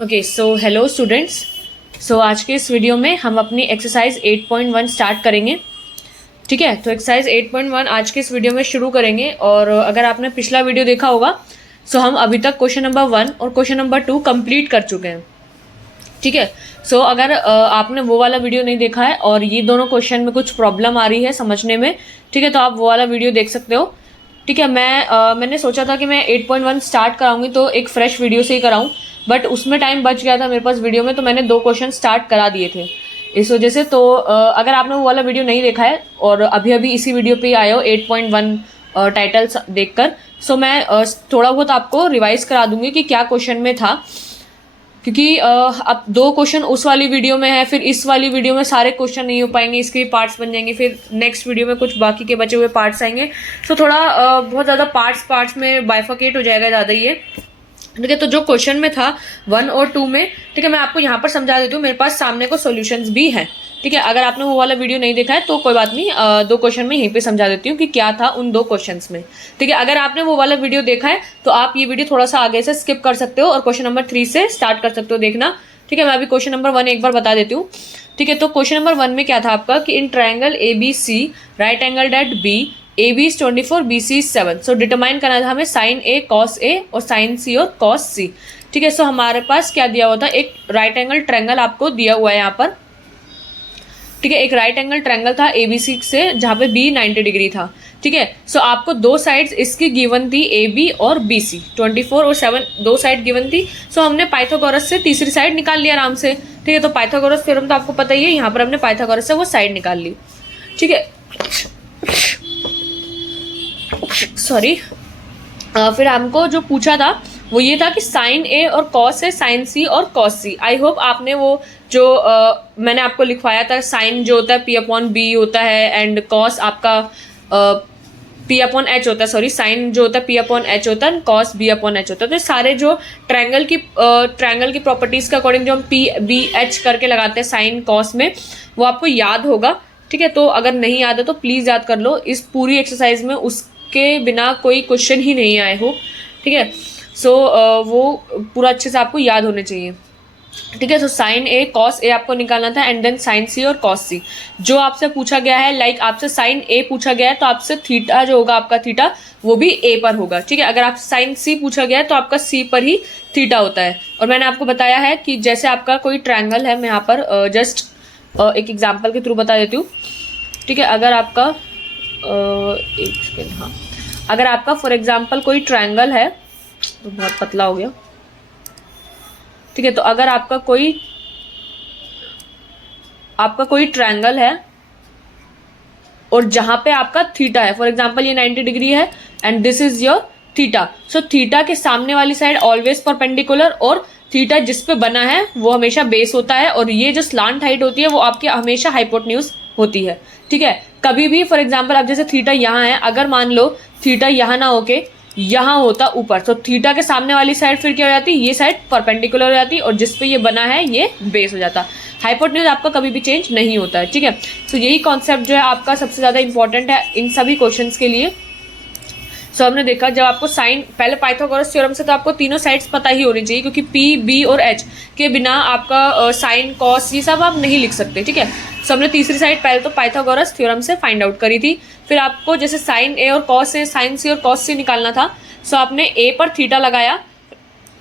Okay so hello students. So आज के इस वीडियो में हम अपनी एक्सरसाइज 8.1 स्टार्ट करेंगे। ठीक है, तो एक्सरसाइज 8.1 आज के इस वीडियो में शुरू करेंगे। और अगर आपने पिछला वीडियो देखा होगा सो हम अभी तक क्वेश्चन नंबर 1 और क्वेश्चन नंबर 2 कंप्लीट कर चुके हैं। ठीक है, सो अगर आपने वो वाला वीडियो नहीं देखा है और ये दोनों क्वेश्चन में कुछ प्रॉब्लम आ रही है समझने में, ठीक है, तो आप वो वाला वीडियो देख सकते हो। ठीक है, मैंने सोचा था कि मैं 8.1 स्टार्ट कराऊंगी तो एक फ्रेश वीडियो से ही कराऊं, बट उसमें टाइम बच गया था मेरे पास वीडियो में, तो मैंने 2 क्वेश्चन स्टार्ट करा दिए थे इस वजह से। तो अगर आपने वो वाला वीडियो नहीं देखा है और अभी अभी इसी वीडियो पे आए हो 8.1 टाइटल्स देखकर, सो मैं थोड़ा बहुत आपको रिवाइज करा दूंगी कि क्या क्वेश्चन में था, क्योंकि अब 2 क्वेश्चन उस वाली वीडियो में है, फिर इस वाली वीडियो में सारे क्वेश्चन नहीं हो पाएंगे, इसके भी पार्ट्स बन जाएंगे, फिर नेक्स्ट वीडियो में कुछ बाकी के बचे हुए पार्ट्स आएंगे। तो थोड़ा बहुत ज़्यादा पार्ट्स में बाइफर्केट हो जाएगा ज़्यादा ये। ठीक है, तो जो क्वेश्चन में था 1 और 2 में, ठीक है, मैं आपको यहाँ पर समझा देती हूँ, मेरे पास सामने को सॉल्यूशंस भी हैं। ठीक है, अगर आपने वो वाला वीडियो नहीं देखा है तो कोई बात नहीं, 2 क्वेश्चन में यहीं पे समझा देती हूँ कि क्या था उन 2 क्वेश्चंस में। ठीक है, अगर आपने वो वाला वीडियो देखा है तो आप ये वीडियो थोड़ा सा आगे से स्किप कर सकते हो और क्वेश्चन नंबर 3 से स्टार्ट कर सकते हो देखना। ठीक है, मैं अभी क्वेश्चन नंबर 1 एक बार बता देती हूँ। ठीक है, तो क्वेश्चन नंबर 1 में क्या था आपका कि in triangle ABC right angled at B, AB is 24, BC is 7। So determine करना था हमें साइन A cos A और साइन C और cos C। ठीक है, सो हमारे पास क्या दिया हुआ था, एक राइट एंगल ट्रायंगल आपको दिया हुआ है यहाँ पर। ठीक है, एक राइट एंगल ट्रायंगल था ABC से जहाँ पे B 90 डिग्री था। ठीक है, सो आपको 2 साइड्स इसकी गिवन थी AB और BC, 24 और 7 2 साइड गिवन थी। सो हमने पाइथागोरस से तीसरी साइड निकाल लिया आराम से। ठीक है, तो पाइथागोरस थ्योरम तो आपको पता ही है, यहाँ पर हमने पाइथागोरस से वो साइड निकाल ली। ठीक है, सॉरी। फिर हमको जो पूछा था वो ये था कि साइन ए और कॉस है, साइन सी और कॉस सी। आई होप आपने वो जो मैंने आपको लिखवाया था, साइन जो होता है P/B होता है एंड कॉस आपका P/H होता है, सॉरी, साइन जो होता है P/H होता है, कॉस B/H होता है। तो सारे जो ट्रायंगल की प्रॉपर्टीज के अकॉर्डिंग जो हम P/B/H करके लगाते हैं साइन कॉस में, वो आपको याद होगा। ठीक है, तो अगर नहीं याद है तो प्लीज़ याद कर लो, इस पूरी एक्सरसाइज में उसके बिना कोई क्वेश्चन ही नहीं आए हो। ठीक है, सो वो पूरा अच्छे से आपको याद होने चाहिए। ठीक है, तो साइन ए कॉस ए आपको निकालना था एंड देन साइन सी और कॉस सी। जो आपसे पूछा गया है, लाइक आपसे साइन ए पूछा गया है तो आपसे थीटा जो होगा आपका थीटा वो भी ए पर होगा। ठीक है, अगर आप साइन सी पूछा गया है तो आपका सी पर ही थीटा होता है। और मैंने आपको बताया है कि जैसे आपका कोई ट्रायंगल है, मैं यहाँ पर जस्ट एक एग्जाम्पल के थ्रू बता देती हूँ। ठीक है, अगर आपका एक सेकेंड, हाँ, अगर आपका फॉर एग्जाम्पल कोई ट्रायंगल है, तो बहुत पतला हो गया। ठीक है, तो अगर आपका कोई ट्रायंगल है और जहां पे आपका थीटा है, फॉर एग्जांपल ये 90 डिग्री है and this is your theta. So theta के सामने वाली साइड ऑलवेज परपेंडिकुलर और थीटा जिस पे बना है वो हमेशा बेस होता है, और ये जो स्लांट हाइट होती है वो आपकी हमेशा हाइपोटेन्यूज होती है। ठीक है, कभी भी फॉर एग्जांपल अब जैसे थीटा यहाँ है, अगर मान लो थीटा यहाँ ना होके यहाँ होता ऊपर, तो थीटा के सामने वाली साइड फिर क्या हो जाती, ये साइड परपेंडिकुलर हो जाती और जिस पे ये बना है ये बेस हो जाता। हाइपोटेन्यूज आपका कभी भी चेंज नहीं होता है। ठीक है, तो यही कॉन्सेप्ट जो है आपका सबसे ज़्यादा इंपॉर्टेंट है इन सभी क्वेश्चंस के लिए। सो हमने देखा जब आपको साइन, पहले पाइथागोरस थ्योरम से तो आपको तीनों साइड्स पता ही होनी चाहिए, क्योंकि P, B और H के बिना आपका साइन कॉस ये सब आप नहीं लिख सकते। ठीक है, सो हमने तीसरी साइड पहले तो पाइथागोरस थ्योरम से फाइंड आउट करी थी। फिर आपको जैसे साइन ए और कॉस से, साइन सी और कॉस सी निकालना था, सो आपने ए पर थीटा लगाया।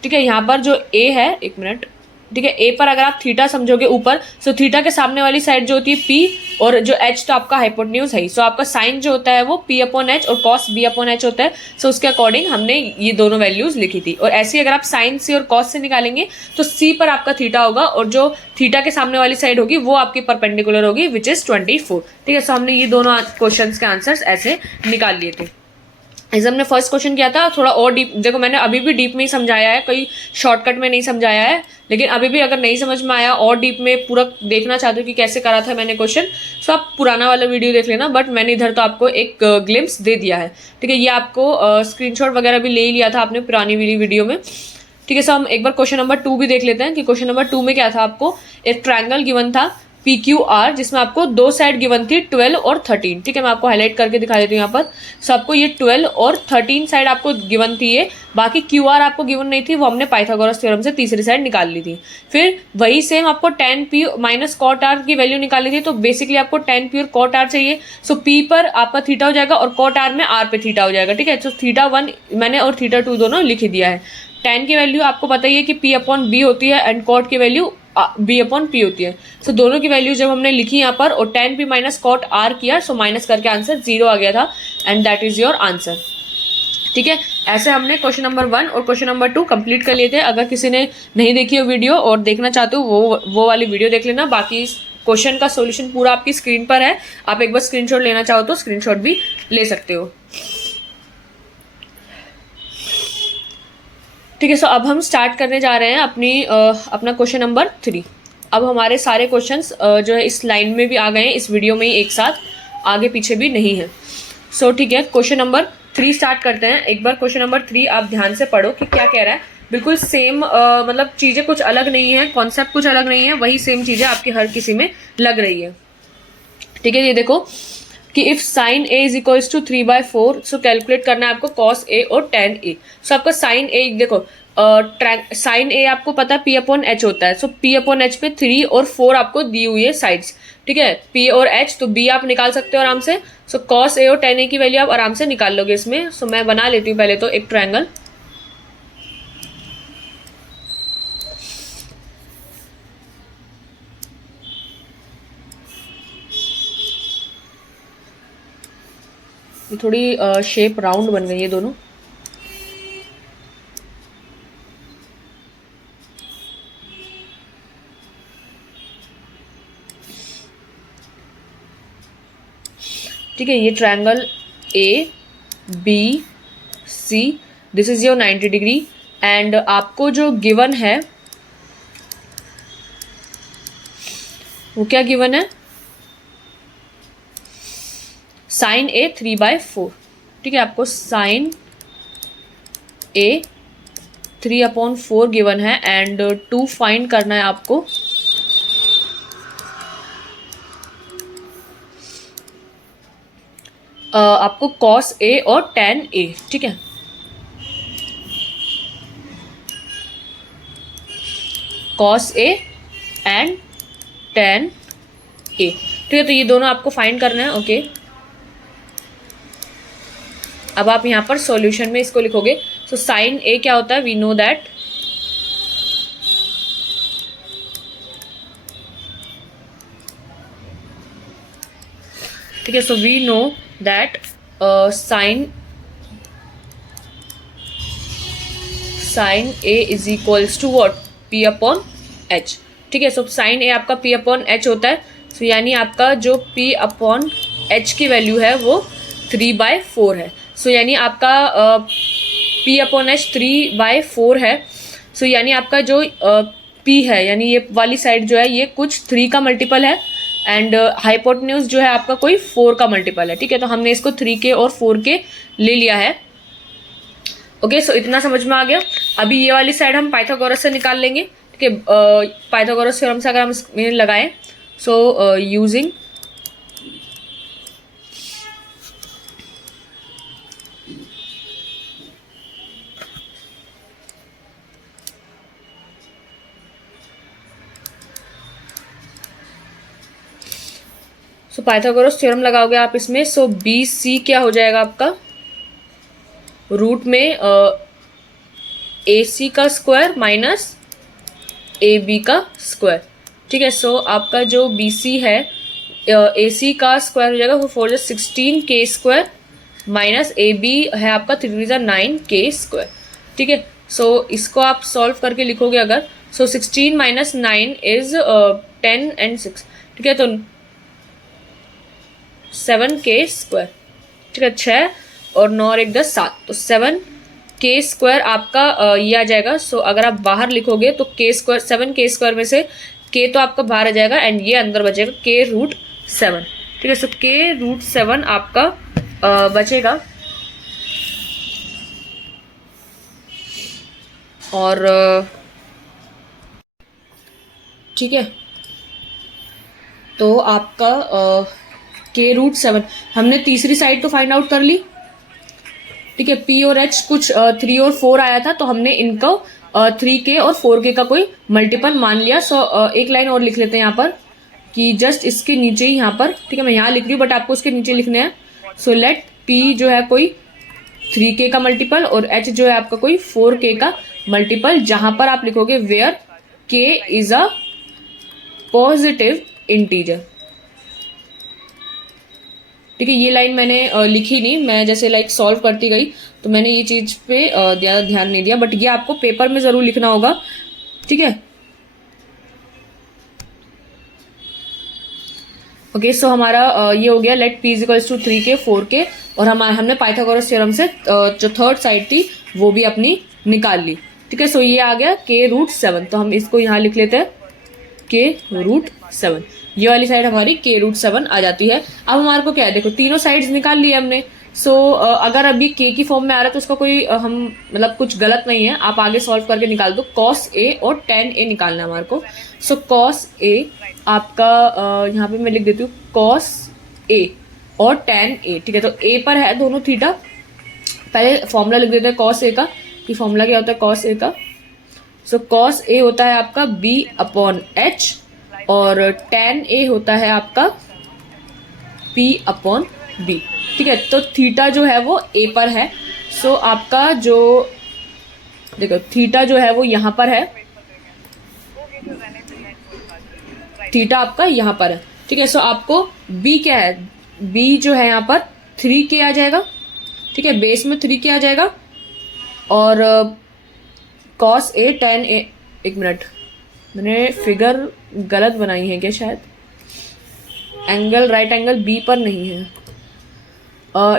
ठीक है, यहाँ पर जो ए है, एक मिनट, ठीक है, ए पर अगर आप थीटा समझोगे ऊपर, सो थीटा के सामने वाली साइड जो होती है P और जो H तो आपका हाइपोटेन्यूज है। सो आपका साइन जो होता है वो P/H और कॉस B/H होता है। सो उसके अकॉर्डिंग हमने ये दोनों वैल्यूज लिखी थी। और ऐसे ही अगर आप साइन सी और कॉस से निकालेंगे तो C पर आपका थीटा होगा और जो थीटा के सामने वाली साइड होगी वो आपकी परपेंडिकुलर होगी, विच इज 24। ठीक है, सो हमने ये दोनों क्वेश्चन के आंसर्स ऐसे निकाल लिए थे। ऐसे हमने फर्स्ट क्वेश्चन किया था, थोड़ा और डीप, देखो मैंने अभी भी डीप में ही समझाया है, कोई शॉर्टकट में नहीं समझाया है, लेकिन अभी भी अगर नहीं समझ में आया और डीप में पूरा देखना चाहते हो कि कैसे करा था मैंने क्वेश्चन, तो आप पुराना वाला वीडियो देख लेना, बट मैंने इधर तो आपको एक ग्लिम्स दे दिया है। ठीक है, ये आपको स्क्रीनशॉट वगैरह भी ले ही लिया था आपने पुरानी वाली वीडियो में। ठीक है, सो हम एक बार क्वेश्चन नंबर 2 भी देख लेते हैं कि क्वेश्चन नंबर 2 में क्या था। आपको एक ट्रायंगल गिवन था पी क्यू आर, जिसमें आपको दो साइड गिवन थी 12 और 13। ठीक है, मैं आपको हाईलाइट करके दिखा देती हूँ यहाँ पर। सो आपको ये 12 और 13 साइड आपको गिवन थी ये, बाकी क्यू आर आपको गिवन नहीं थी, वो हमने पाइथागोरस थ्योरम से तीसरी साइड निकाल ली थी। फिर वही सेम आपको tan p minus cot R की वैल्यू निकालनी थी, तो बेसिकली आपको tan p और कॉट आर चाहिए। सो p पर आपका थीटा हो जाएगा और कॉट आर में r पे थीटा हो जाएगा। ठीक है, तो θ1 मैंने और θ2 दोनों लिख दिया है। tan की वैल्यू आपको पता ही है कि p अपॉन b होती है एंड कॉट की वैल्यू b अपॉन p होती है। सो दोनों की वैल्यू जब हमने लिखी यहाँ पर और tan p minus cot r किया, सो माइनस करके आंसर 0 आ गया था and that is your answer. ठीक है, ऐसे हमने क्वेश्चन नंबर 1 और क्वेश्चन नंबर 2 कंप्लीट कर लिए थे। अगर किसी ने नहीं देखी हो वीडियो और देखना चाहते हो वो वाली वीडियो देख लेना। बाकी क्वेश्चन का सॉल्यूशन पूरा आपकी स्क्रीन पर है, आप एक बार स्क्रीनशॉट लेना चाहो तो स्क्रीनशॉट भी ले सकते हो। ठीक है, सो अब हम स्टार्ट करने जा रहे हैं अपना क्वेश्चन नंबर 3। अब हमारे सारे क्वेश्चंस जो है इस लाइन में भी आ गए हैं, इस वीडियो में ही एक साथ, आगे पीछे भी नहीं है। सो ठीक है, क्वेश्चन नंबर 3 स्टार्ट करते हैं। एक बार क्वेश्चन नंबर 3 आप ध्यान से पढ़ो कि क्या कह रहा है। बिल्कुल सेम मतलब चीज़ें कुछ अलग नहीं है, कॉन्सेप्ट कुछ अलग नहीं है, वही सेम चीज़ें आपकी हर किसी में लग रही है। ठीक है, ये देखो कि if sine A is equals to 3/4, so calculate करना है आपको कॉस ए और tan ए। सो आपका साइन ए देखो, साइन ए आपको पता है पी अपॉन एच होता है। सो पी अपॉन एच पे 3 और 4 आपको दी हुई है साइड्स। ठीक है, पी और एच, तो बी आप निकाल सकते हो आराम से। सो कॉस ए और tan ए की वैल्यू आप आराम से निकाल लोगे इसमें। सो मैं बना लेती हूँ पहले तो एक ट्रायंगल। थोड़ी शेप राउंड बन गई है दोनों। ठीक है, ये triangle A B C, this is your 90 degree and आपको जो गिवन है वो क्या गिवन है, साइन ए 3/4। ठीक है, आपको साइन ए 3/4 गिवन है एंड 2 फाइंड करना है आपको। आपको कॉस ए और tan ए। ठीक है, कॉस ए एंड tan ए। ठीक है, तो ये दोनों आपको फाइंड करना है। ओके, अब आप यहाँ पर सॉल्यूशन में इसको लिखोगे। सो साइन ए क्या होता है, वी नो दैट ठीक है, so we know that sine A is equals to what, P upon H. ठीक है, सो साइन ए आपका पी अपॉन एच होता है। सो यानी आपका जो पी अपॉन एच की वैल्यू है वो 3/4 है। सो यानी आपका पी अपॉन एच 3/4 है। सो यानी आपका जो पी है, यानी ये वाली साइड जो है ये कुछ 3 का मल्टीपल है एंड हाइपोटेन्यूज जो है आपका कोई 4 का मल्टीपल है। ठीक है, तो हमने इसको 3 के और 4 के ले लिया है। ओके, सो इतना समझ में आ गया। अभी ये वाली साइड हम पाइथागोरस से निकाल लेंगे। ठीक है, पाइथागोरस थ्योरम से अगर हम इसमें लगाएं, so using so Pythagoras theorem लगाओगे आप इसमें। सो बी सी क्या हो जाएगा आपका, रूट में ए सी का स्क्वायर माइनस ए बी का स्क्वायर। ठीक है, सो आपका जो बी सी है, ए सी का स्क्वायर हो जाएगा वो 4 16 के स्क्वायर माइनस ए बी है आपका 3 9 के स्क्वायर। ठीक है, सो इसको आप सॉल्व करके लिखोगे अगर, सो 16 माइनस 9 इज 10 एंड 6। ठीक है, तो 7 के स्क्वायर। ठीक है, 6 और 9 और 1 10 7, तो 7 के स्क्वायर आपका ये आ जाएगा। सो अगर आप बाहर लिखोगे तो के स्क्वायर, 7 के स्क्वायर में से के तो आपका बाहर आ जाएगा एंड ये अंदर बचेगा के रूट 7। ठीक है, सो के रूट 7 आपका बचेगा और ठीक है, तो आपका के रूट 7 हमने तीसरी साइड तो फाइंड आउट कर ली, ठीक है। पी और एच कुछ 3 और 4 आया था, तो हमने इनको 3K और 4K का कोई मल्टीपल मान लिया। सो एक लाइन और लिख लेते हैं यहाँ पर कि जस्ट इसके नीचे ही यहाँ पर, ठीक है, मैं यहाँ लिख रही हूँ बट आपको उसके नीचे लिखने हैं। सो लेट पी जो है कोई 3K का मल्टीपल और एच जो है आपका कोई 4K का मल्टीपल, जहां पर आप लिखोगे where K is a positive integer, ठीक है। ये लाइन मैंने लिखी नहीं, मैं जैसे लाइक सॉल्व करती गई तो मैंने ये चीज पे ज़्यादा ध्यान नहीं दिया, बट ये आपको पेपर में जरूर लिखना होगा, ठीक है। ओके, सो हमारा ये हो गया let P is equals to 3K 4K, और हमने पाइथागोरस थ्योरम से जो थर्ड साइड थी वो भी अपनी निकाल ली, ठीक है। सो ये आ गया के रूट 7, तो हम इसको यहाँ लिख लेते हैं के रूट 7। ये वाली साइड हमारी के रूट 7 आ जाती है। अब हमारे को क्या है, देखो तीनों साइड्स निकाल लिए हमने। सो अगर अभी के की फॉर्म में आ रहा है तो उसका कोई हम मतलब कुछ गलत नहीं है, आप आगे सॉल्व करके निकाल दो। कॉस ए और tan a निकालना है हमारे को। सो कॉस ए आपका यहाँ पे मैं लिख देती हूँ कॉस ए और tan a, ठीक है। तो a पर है दोनों थीटा, पहले फॉर्मूला लिख देते हैं कॉस ए का, कि फॉर्मूला क्या होता है कॉस ए का। सो कॉस ए होता है आपका b अपॉन एच और tan a होता है आपका p अपॉन b, ठीक है। तो थीटा जो है वो a पर है। सो आपका जो देखो थीटा जो है वो यहाँ पर है, थीटा आपका यहाँ पर है, ठीक है। सो आपको b क्या है, b जो है यहाँ पर 3K आ जाएगा, ठीक है, बेस में 3K आ जाएगा। और कॉस ए tan a, एक मिनट मैंने फिगर गलत बनाई है क्या, शायद एंगल राइट एंगल बी पर नहीं है।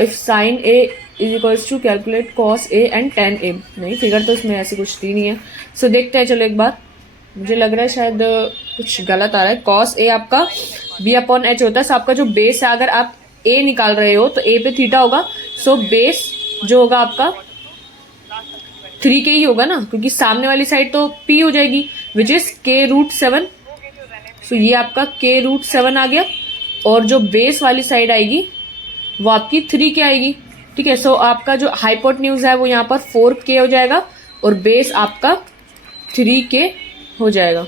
If sine A is equals to calculate cos A and tan a, नहीं फिगर तो इसमें ऐसी कुछ दी नहीं है। सो देखते हैं, चलो एक बार, मुझे लग रहा है शायद कुछ गलत आ रहा है। कॉस ए आपका b अपॉन एच होता है। सो आपका जो बेस है, अगर आप a निकाल रहे हो तो a पे थीटा होगा। सो बेस जो होगा आपका 3K ही होगा ना, क्योंकि सामने वाली साइड तो p हो जाएगी विच इज के रूट 7। सो ये आपका के रूट 7 आ गया, और जो बेस वाली साइड आएगी वो आपकी 3K आएगी, ठीक है। सो आपका जो हाइपोटेन्यूज है वो यहाँ पर 4K हो जाएगा और बेस आपका 3K हो जाएगा,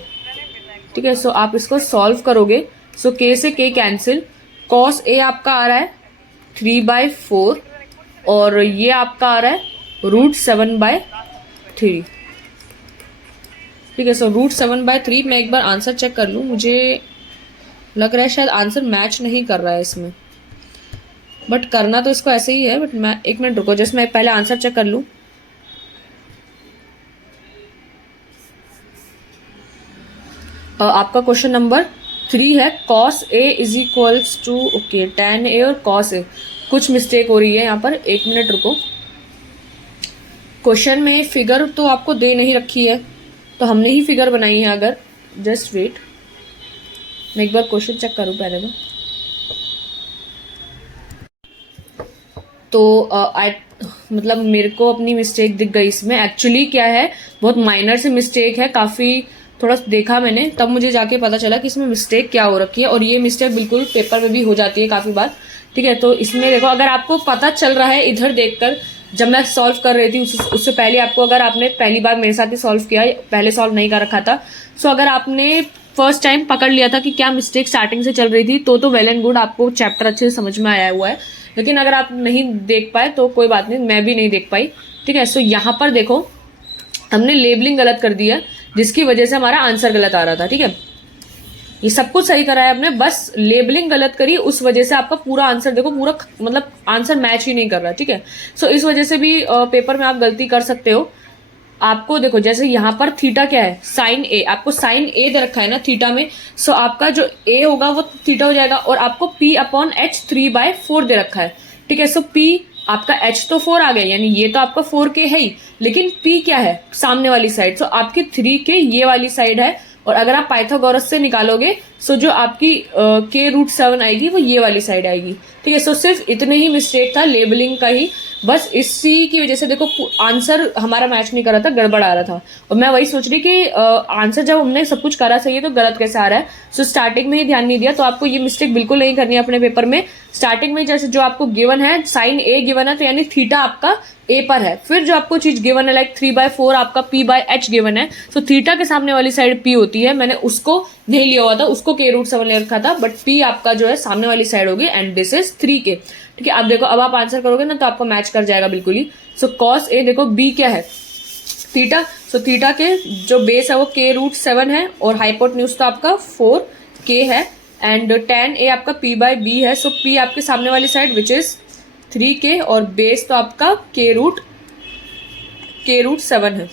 ठीक है। सो आप इसको सॉल्व करोगे। सो K से K कैंसिल, कॉस ए आपका आ रहा है 3/4 और ये आपका आ रहा है रूट 7/3, ठीक है। सो रूट 7/3, मैं एक बार आंसर चेक कर लूँ, मुझे लग रहा है शायद आंसर मैच नहीं कर रहा है इसमें, बट करना तो इसको ऐसे ही है। बट मैं एक मिनट रुको, जस्ट मैं पहले आंसर चेक कर लूँ। आपका क्वेश्चन नंबर 3 है cos A is equals to okay tan a और कॉस ए, कुछ मिस्टेक हो रही है यहाँ पर, एक मिनट रुको। क्वेश्चन में फिगर तो आपको दे नहीं रखी है, तो हमने ही फिगर बनाई है। अगर जस्ट वेट, मैं एक बार क्वेश्चन चेक करूँ पहले तो मतलब मेरे को अपनी मिस्टेक दिख गई इसमें। एक्चुअली क्या है, बहुत माइनर से मिस्टेक है, काफ़ी थोड़ा देखा मैंने तब मुझे जाके पता चला कि इसमें मिस्टेक क्या हो रखी है, और ये मिस्टेक बिल्कुल पेपर में भी हो जाती है काफ़ी बार, ठीक है। तो इसमें देखो, अगर आपको पता चल रहा है इधर देखकर, जब मैं सॉल्व कर रही थी उससे पहले आपको, अगर आपने पहली बार मेरे साथ ही सॉल्व किया, पहले सॉल्व नहीं कर रखा था, सो अगर आपने फर्स्ट टाइम पकड़ लिया था कि क्या मिस्टेक स्टार्टिंग से चल रही थी, तो वेल एंड गुड, आपको चैप्टर अच्छे से समझ में आया हुआ है। लेकिन अगर आप नहीं देख पाए तो कोई बात नहीं, मैं भी नहीं देख पाई, ठीक है। सो यहाँ पर देखो हमने लेबलिंग गलत कर दी है, जिसकी वजह से हमारा आंसर गलत आ रहा था, ठीक है। ये सब कुछ सही करा है आपने, बस लेबलिंग गलत करी, उस वजह से आपका पूरा आंसर देखो, पूरा मतलब आंसर मैच ही नहीं कर रहा, ठीक है। सो इस वजह से भी पेपर में आप गलती कर सकते हो। आपको देखो जैसे यहाँ पर थीटा क्या है, साइन ए, आपको साइन ए दे रखा है ना थीटा में। सो आपका जो ए होगा वो थीटा हो जाएगा, और आपको पी अपॉन एच 3/4 दे रखा है, ठीक है। सो पी आपका एच तो 4 आ गया, यानी ये तो आपका 4K है ही, लेकिन पी क्या है, सामने वाली साइड। सो आपकी 3K ये वाली साइड है, और अगर आप पाइथागोरस से निकालोगे सो जो आपकी के रूट 7 आएगी वो ये वाली साइड आएगी, ठीक है। सो सिर्फ इतने ही मिस्टेक था लेबलिंग का ही, बस इसी की वजह से देखो आंसर हमारा मैच नहीं कर रहा था, गड़बड़ आ रहा था। और मैं वही सोच रही कि आंसर जब हमने सब कुछ करा सही है तो गलत कैसे आ रहा है। सो स्टार्टिंग में ही ध्यान नहीं दिया, तो आपको ये मिस्टेक बिल्कुल नहीं करनी है अपने पेपर में। स्टार्टिंग में जैसे जो आपको गिवन है साइन ए गिवन है, तो यानी थीटा आपका ए पर है। फिर जो आपको चीज गिवन है लाइक 3/4 आपका p/h गिवन है, तो थीटा के सामने वाली साइड p होती है। मैंने उसको नहीं लिया हुआ था, उसको k√7 ले रखा था, बट p आपका जो है सामने वाली साइड होगी एंड दिस इज 3k। ठीक है, अब देखो अब आप आंसर करोगे ना तो आपको मैच कर जाएगा बिल्कुल ही। सो कॉस ए, देखो b क्या है, थीटा। सो थीटा के जो बेस है वो k√7 है और हाइपोटेन्यूज तो आपका 4k है एंड tan a आपका p/b है। सो p आपके सामने वाली साइड विच इज 3k और बेस तो आपका k√7 है।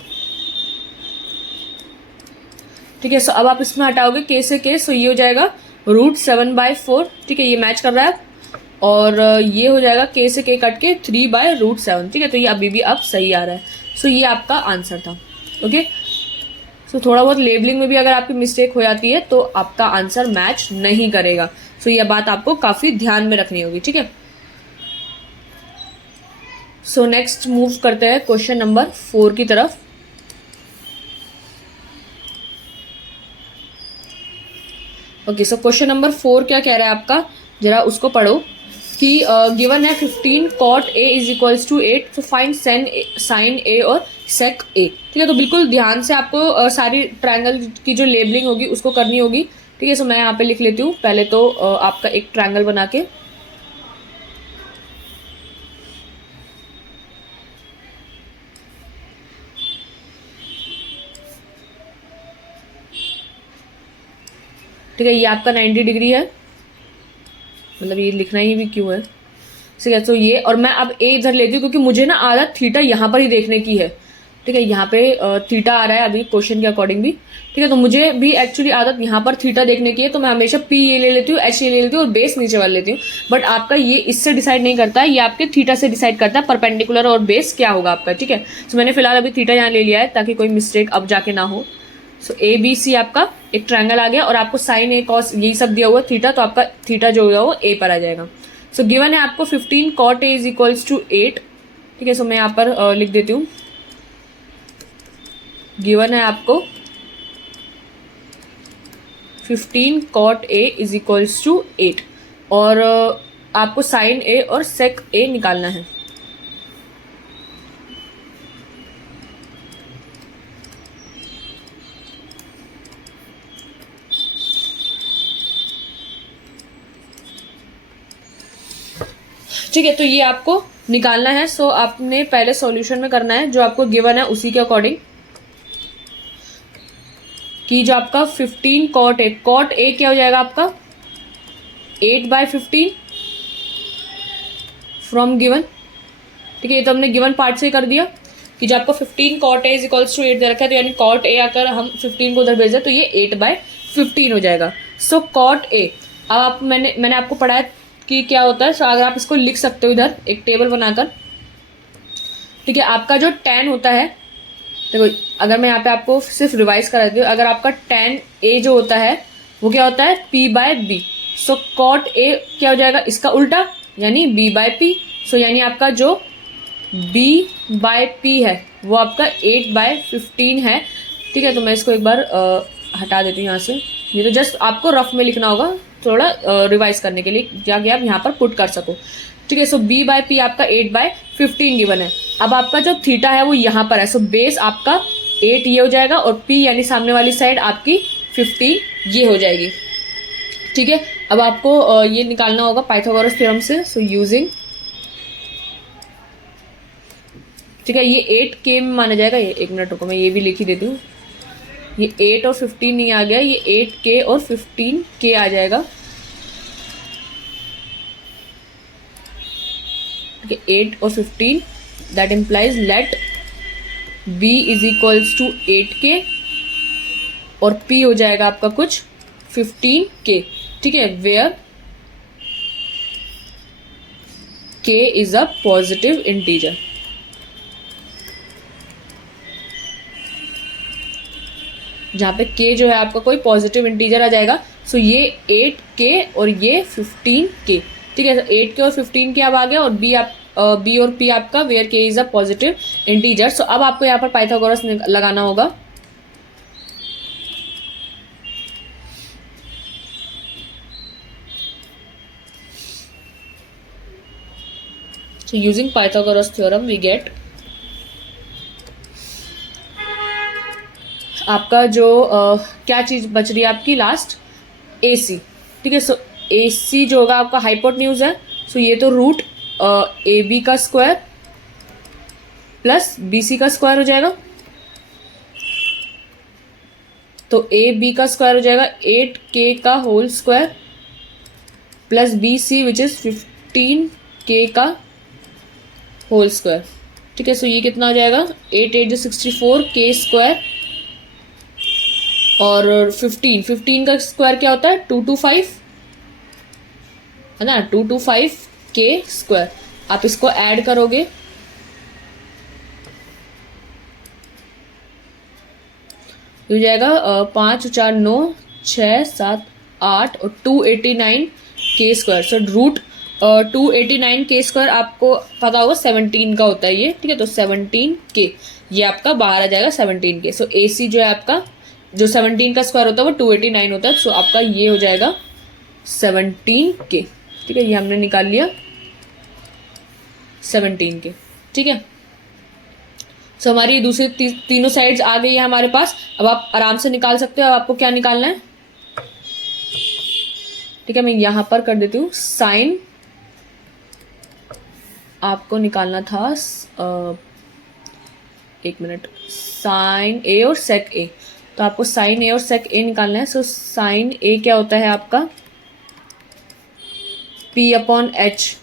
ठीक है, सो अब आप इसमें हटाओगे k से k, सो ये हो जाएगा √7/4। ठीक है, ये मैच कर रहा है और ये हो जाएगा k से k कट के 3/√7। ठीक है, तो ये अभी भी अब सही आ रहा है। सो ये आपका आंसर था। ओके, सो थोड़ा बहुत लेबलिंग में भी अगर आपकी मिस्टेक हो जाती है तो आपका आंसर मैच नहीं करेगा। सो ये बात आपको काफी ध्यान में रखनी होगी। ठीक है, सो नेक्स्ट मूव करते हैं क्वेश्चन नंबर 4 की तरफ। ओके, सो क्वेश्चन नंबर 4 क्या कह रहा है आपका, जरा उसको पढ़ो कि गिवन है 15 cot a is equals to 8, तो फाइंड साइन ए और सेक ए। ठीक है, तो बिल्कुल ध्यान से आपको सारी ट्रायंगल की जो लेबलिंग होगी उसको करनी होगी। ठीक है, सो मैं यहाँ पे लिख लेती हूँ पहले तो आपका एक ट्रायंगल बना के। ठीक है, ये आपका 90 डिग्री है, मतलब ये लिखना ही भी क्यों है। ठीक है, तो ये और मैं अब ए इधर लेती हूँ क्योंकि मुझे ना आदत थीटा यहाँ पर ही देखने की है। ठीक है, यहाँ पे थीटा आ रहा है अभी क्वेश्चन के अकॉर्डिंग भी। ठीक है, तो मुझे भी एक्चुअली आदत यहाँ पर थीटा देखने की है, तो मैं हमेशा पी ये ले लेती हूँ, एच ये ले लेती हूँ और बेस नीचे वाले लेती हूँ। बट आपका ये इससे डिसाइड नहीं करता है, ये आपके थीटा से डिसाइड करता है परपेंडिकुलर और बेस क्या होगा आपका। ठीक है, तो मैंने फिलहाल अभी थीटा यहाँ ले लिया है ताकि कोई मिस्टेक अब जाके ना हो। सो ए बी सी आपका एक ट्रायंगल आ गया और आपको साइन ए कॉस यही सब दिया हुआ थीटा, तो आपका थीटा जो होगा वो ए पर आ जाएगा। सो गिवन है आपको 15 cot a is equals to 8। ठीक है, सो मैं यहाँ पर लिख देती हूँ, गिवन है आपको 15 cot a is equals to 8 और आपको साइन ए और सेक ए निकालना है। ठीक है, तो ये आपको निकालना है। सो आपने पहले सॉल्यूशन में करना है जो आपको गिवन है उसी के अकॉर्डिंग कि जो आपका 15 cot a क्या हो जाएगा आपका 8/15 फ्रॉम गिवन। ठीक है, ये तो हमने गिवन पार्ट से ही कर दिया कि जो आपको 15 cot a is equals to 8 दे रखा है, तो यानी cot a अगर हम 15 को उधर भेज दें तो ये 8/15 हो जाएगा। सो cot a अब आप मैंने आपको पढ़ाया कि क्या होता है। सो अगर आप इसको लिख सकते हो इधर एक टेबल बनाकर। ठीक है, आपका जो tan होता है, देखो अगर मैं यहाँ पे आपको सिर्फ रिवाइज करा देती हूँ, अगर आपका tan a जो होता है वो क्या होता है p/b। सो cot a क्या हो जाएगा इसका उल्टा यानी b/p। सो यानी आपका जो b/p है वो आपका 8/15 है। ठीक है, तो मैं इसको एक बार हटा देती हूँ यहाँ से। ये तो जस्ट आपको रफ में लिखना होगा थोड़ा रिवाइज करने के लिए, जाके आप यहाँ पर पुट कर सको। ठीक है, सो b/p आपका 8/15 गिवन है। अब आपका जो थीटा है वो यहाँ पर है, सो बेस आपका 8 ये हो जाएगा और p यानी सामने वाली साइड आपकी 15 ये हो जाएगी। ठीक है, अब आपको ये निकालना होगा पाइथागोरस थ्योरम से। सो यूजिंग, ठीक है, ये 8k में माना जाएगा। ये एक मिनट रुको, मैं ये भी लिख ही देती हूँ। ये 8 और 15 नहीं आ गया, ये 8k और 15k आ जाएगा। ठीक है, 8 और 15 that implies let b is equals to 8k और p हो जाएगा आपका कुछ 15k। ठीक है, where k is a positive integer. जहाँ पे k जो है आपका कोई पॉजिटिव इंटीजर आ जाएगा। सो ये 8k और ये 15k। ठीक है, 8k और 15k अब आ गया और b आप बी और पी आपका वेयर के इज अ पॉजिटिव इंटीजर। सो अब आपको यहाँ पर पाइथागोरस लगाना होगा। So using Pythagoras theorem we get आपका जो क्या चीज बच रही है आपकी लास्ट, ए सी। ठीक है, सो ए सी जो होगा आपका हाइपोटेन्यूज है। सो ये तो रूट ए बी का स्क्वायर प्लस बी सी का स्क्वायर हो जाएगा। तो ए बी का स्क्वायर हो जाएगा 8k का whole square plus B C which is 15k का होल स्क्वायर। ठीक है, सो ये कितना हो जाएगा, 8 8 जो 64k स्क्वायर और 15 का स्क्वायर क्या होता है 225 है ना, 225k स्क्वायर। आप इसको ऐड करोगे हो जाएगा 5 4 9 6 7 8 और 289k square. So root 289k square आपको पता होगा 17 का होता है ये। ठीक है, तो 17k ये आपका बाहर आ जाएगा 17k। सो ए सी जो है आपका जो 17 का स्क्वायर होता है वो 289 होता है। सो आपका ये हो जाएगा 17k। ठीक है, ये हमने निकाल लिया 17k। ठीक है, सो हमारी दूसरी तीनों साइड्स आ गई है हमारे पास। अब आप आराम से निकाल सकते हो। अब आपको क्या निकालना है, ठीक है, मैं यहां पर कर देती हूँ साइन। आपको निकालना था एक मिनट, साइन ए और सेक ए। तो आपको साइन ए और सेक ए निकालना है। सो साइन ए क्या होता है आपका P अपॉन एच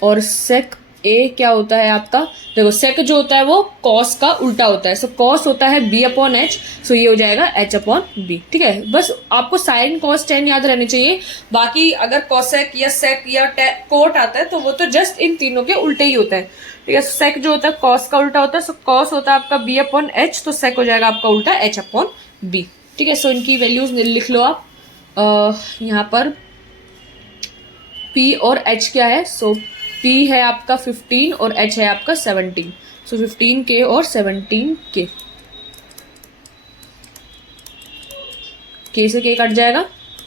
और सेक ए क्या होता है आपका, देखो सेक जो होता है वो कॉस का उल्टा होता है। सो कॉस होता है B अपॉन एच। सो ये हो जाएगा H अपॉन बी। ठीक है, बस आपको साइन कॉस टेन याद रहने चाहिए। बाकी अगर कॉसेक या सेक या कोट आता है तो वो तो जस्ट इन तीनों के उल्टे ही होता है। ठीक है, सेक जो होता है कॉस का उल्टा होता है। सो कॉस होता है आपका B अपॉन एच, तो सेक हो जाएगा आपका उल्टा H अपॉन बी। ठीक है, सो इनकी वैल्यूज लिख लो आप। यहाँ पर P और H क्या है, सो P है आपका 15 और H है आपका 17। सो 15k और 17k, k से k कट जाएगा।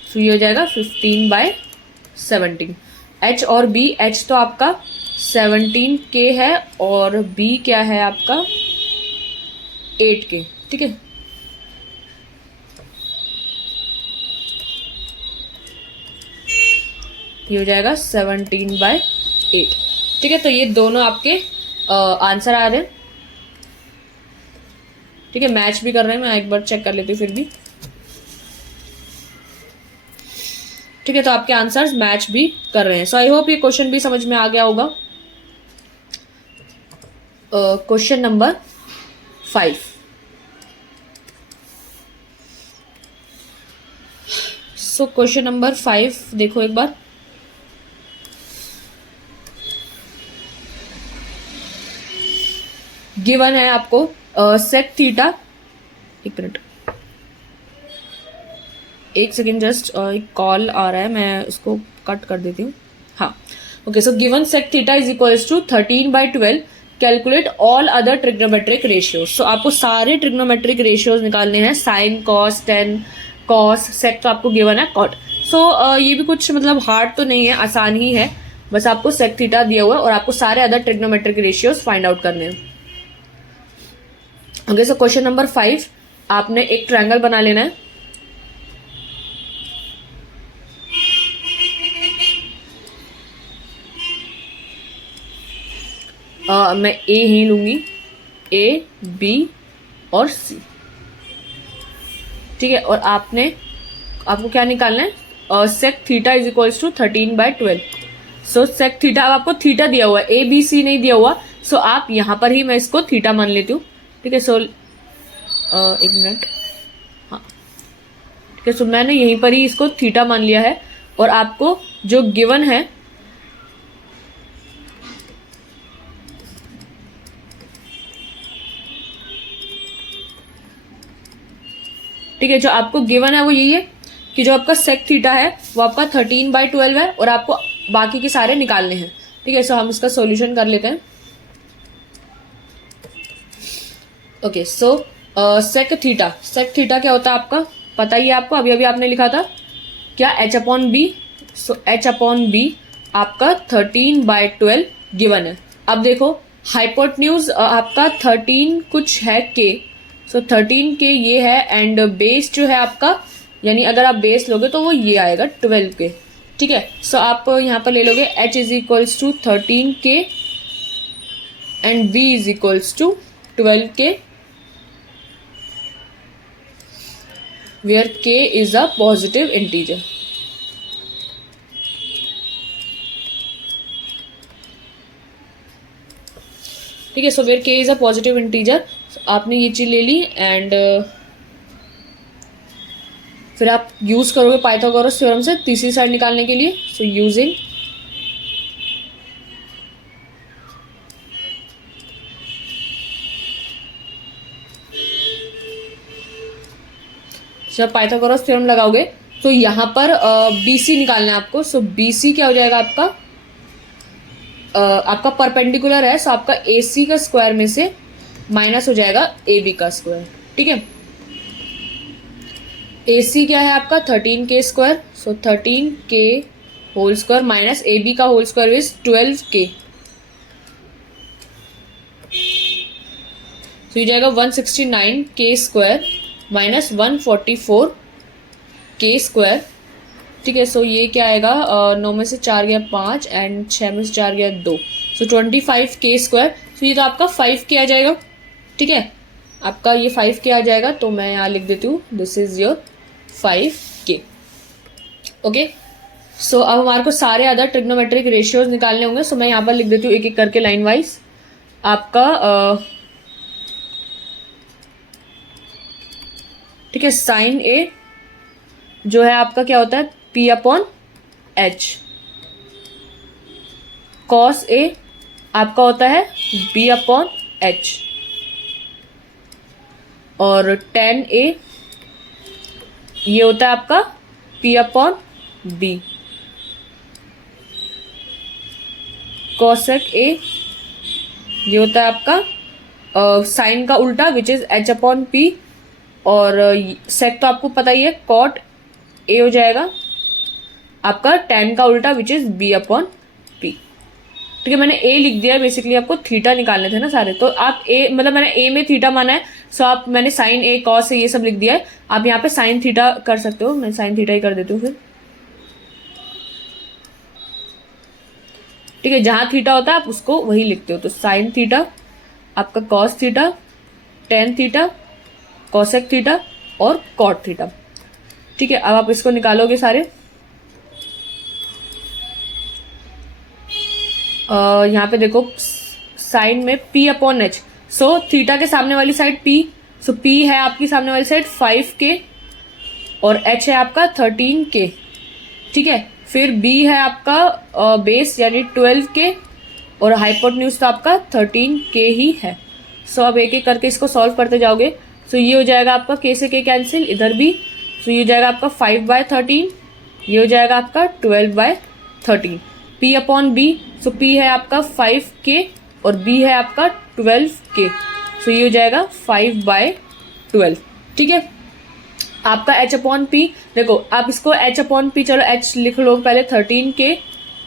सो ये हो जाएगा 15/17। H और B, H तो आपका 17k है और B क्या है आपका 8k। ठीक है, ये हो जाएगा 17/8। ठीक है, तो ये दोनों आपके आंसर आ रहे हैं। ठीक है, मैच भी कर रहे हैं, मैं एक बार चेक कर लेती हूँ फिर भी। ठीक है, तो आपके आंसर्स मैच भी कर रहे हैं। सो आई होप ये क्वेश्चन भी समझ में आ गया होगा। Question number 5। So question number 5 देखो एक बार। गिवन है आपको सेक थीटा, एक मिनट एक सेकेंड जस्ट, एक कॉल आ रहा है, मैं उसको कट कर देती हूँ। हाँ, okay, so given sec theta is equals to 13/12। Calculate all other trigonometric ratios. So आपको सारे ट्रिग्नोमेट्रिक रेशियोज निकालने हैं, sine cos tan cosec तो आपको गिवन है कॉट। सो ये भी कुछ मतलब हार्ड तो नहीं है, आसान ही है। बस आपको सेक थीटा दिया हुआ है और आपको सारे other trigonometric ratios find out करने हैं। ओके, सो क्वेश्चन नंबर 5, आपने एक ट्रायंगल बना लेना है। मैं ए ही लूंगी, ए बी और सी। ठीक है, और आपको क्या निकालना है, sec theta is equals to 13/12। So sec theta, अब आपको थीटा दिया हुआ है, ए बी सी नहीं दिया हुआ। सो आप यहां पर ही मैं इसको थीटा मान लेती हूँ। ठीक है, सो एक मिनट, हाँ ठीक है, सो मैंने यहीं पर ही इसको थीटा मान लिया है। और आपको जो गिवन है ठीक है, जो आपको गिवन है वो यही है कि जो आपका सेक थीटा है वो आपका 13/12 है और आपको बाकी के सारे निकालने हैं। ठीक है, सो हम इसका सॉल्यूशन कर लेते हैं। ओके, सो सेक थीटा क्या होता है आपका, पता ही है आपको, अभी अभी आपने लिखा था क्या, H upon B. So H upon B आपका 13/12 गिवन है। अब देखो हाइपोटेन्यूज आपका 13 कुछ है के, सो 13 के ये है, एंड बेस जो है आपका, यानी अगर आप बेस लोगे तो वो ये आएगा 12 के। ठीक है, सो आप यहाँ पर ले लोगे h इज इक्वल्स टू 13 के and b is equals to 12 के, where k is a positive integer. ठीक है, so where k is a positive integer, आपने ये चीज ले ली, एंड फिर आप यूज करोगे पाइथागोरस थ्योरम से तीसरी साइड निकालने के लिए। सो यूजिंग जब पाइथागोरस थ्योरम लगाओगे तो यहाँ पर BC निकालना है आपको। सो BC क्या हो जाएगा आपका, आपका परपेंडिकुलर है, सो आपका AC का स्क्वायर में से माइनस हो जाएगा AB का स्क्वायर। ठीक है, AC क्या है आपका 13k square, so 13k whole square minus AB का होल स्क्वायर इज 12k, तो ये जाएगा 169k square minus 144k square. ठीक है, सो ये क्या आएगा, 9 में से 4 गया 5 एंड 6 में से 4 गया 2, सो 25k स्क्वायर। तो ये तो आपका 5k आ जाएगा। ठीक है, आपका ये 5k आ जाएगा, तो मैं यहाँ लिख देती हूँ this is your 5k। Okay, so अब हमारे को सारे अदर ट्रिग्नोमेट्रिक रेशियोज निकालने होंगे। सो मैं यहाँ पर लिख देती हूँ एक एक करके लाइन वाइज। आपका ठीक है, साइन ए जो है आपका क्या होता है P upon H, cos A आपका होता है B अपॉन H, और टेन ए ये होता है आपका P अपॉन B, कॉसेक ए ये होता है आपका साइन का उल्टा which is H upon P, और सेक तो आपको पता ही है कॉट ए हो जाएगा आपका टैन का उल्टा which is B upon P। ठीक है, मैंने ए लिख दिया है, बेसिकली आपको थीटा निकालने थे ना सारे, तो आप ए मतलब मैंने ए में थीटा माना है, सो आप मैंने साइन ए कॉस ए ये सब लिख दिया है। आप यहाँ पे साइन थीटा कर सकते हो, मैं साइन थीटा ही कर देती हूँ फिर। ठीक है, जहाँ थीटा होता है आप उसको वही लिखते हो, तो साइन थीटा आपका cos theta, tan theta, cosec theta और कॉट थीटा। ठीक है, अब आप इसको निकालोगे सारे। यहाँ पे देखो साइन में P upon H, so theta के सामने वाली साइड P, सो P है आपकी सामने वाली साइड 5k और H है आपका 13k। ठीक है, फिर B है आपका बेस यानी 12k और हाइपोटेन्यूज तो आपका 13k ही है। सो अब एक एक करके इसको सॉल्व करते जाओगे। सो ये हो जाएगा आपका k से k कैंसिल, इधर भी, सो ये हो जाएगा आपका 5/13, ये हो जाएगा आपका 12/13, P अपॉन B, सो P है आपका 5k और B है आपका 12k, सो ये हो जाएगा 5/12। ठीक है, आपका H अपॉन P, देखो आप इसको H अपॉन P, चलो H लिख लो पहले 13k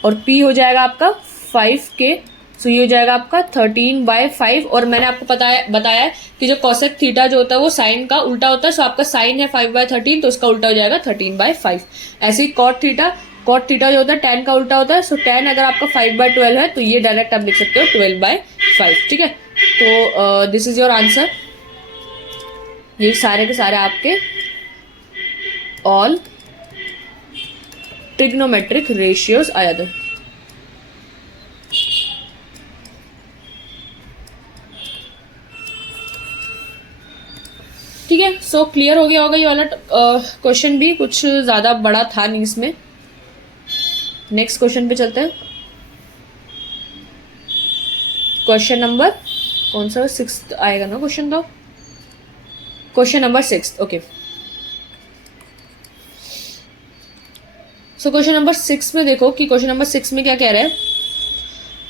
और P हो जाएगा आपका 5k, सो ये हो जाएगा आपका 13/5। और मैंने आपको बताया कि जो कॉसेक थीटा जो होता है वो साइन का उल्टा होता है, सो आपका साइन है 5/13 तो उसका उल्टा हो जाएगा 13/5। ऐसे ही कॉट थीटा जो होता है टैन का उल्टा होता है, सो टैन अगर आपका 5/12 है तो ये डायरेक्ट आप लिख सकते हो 12/5। ठीक है, तो दिस इज योर आंसर। ये सारे के सारे आपके ऑल ट्रिग्नोमेट्रिक रेशियोज आया था। ठीक है, सो क्लियर हो गया होगा ये वाला क्वेश्चन भी, कुछ ज़्यादा बड़ा था नहीं इसमें। नेक्स्ट क्वेश्चन पे चलते हैं। क्वेश्चन नंबर कौन सा 6 आएगा ना क्वेश्चन, तो क्वेश्चन नंबर 6। ओके, सो क्वेश्चन नंबर 6 में देखो कि क्वेश्चन नंबर 6 में क्या कह रहा है।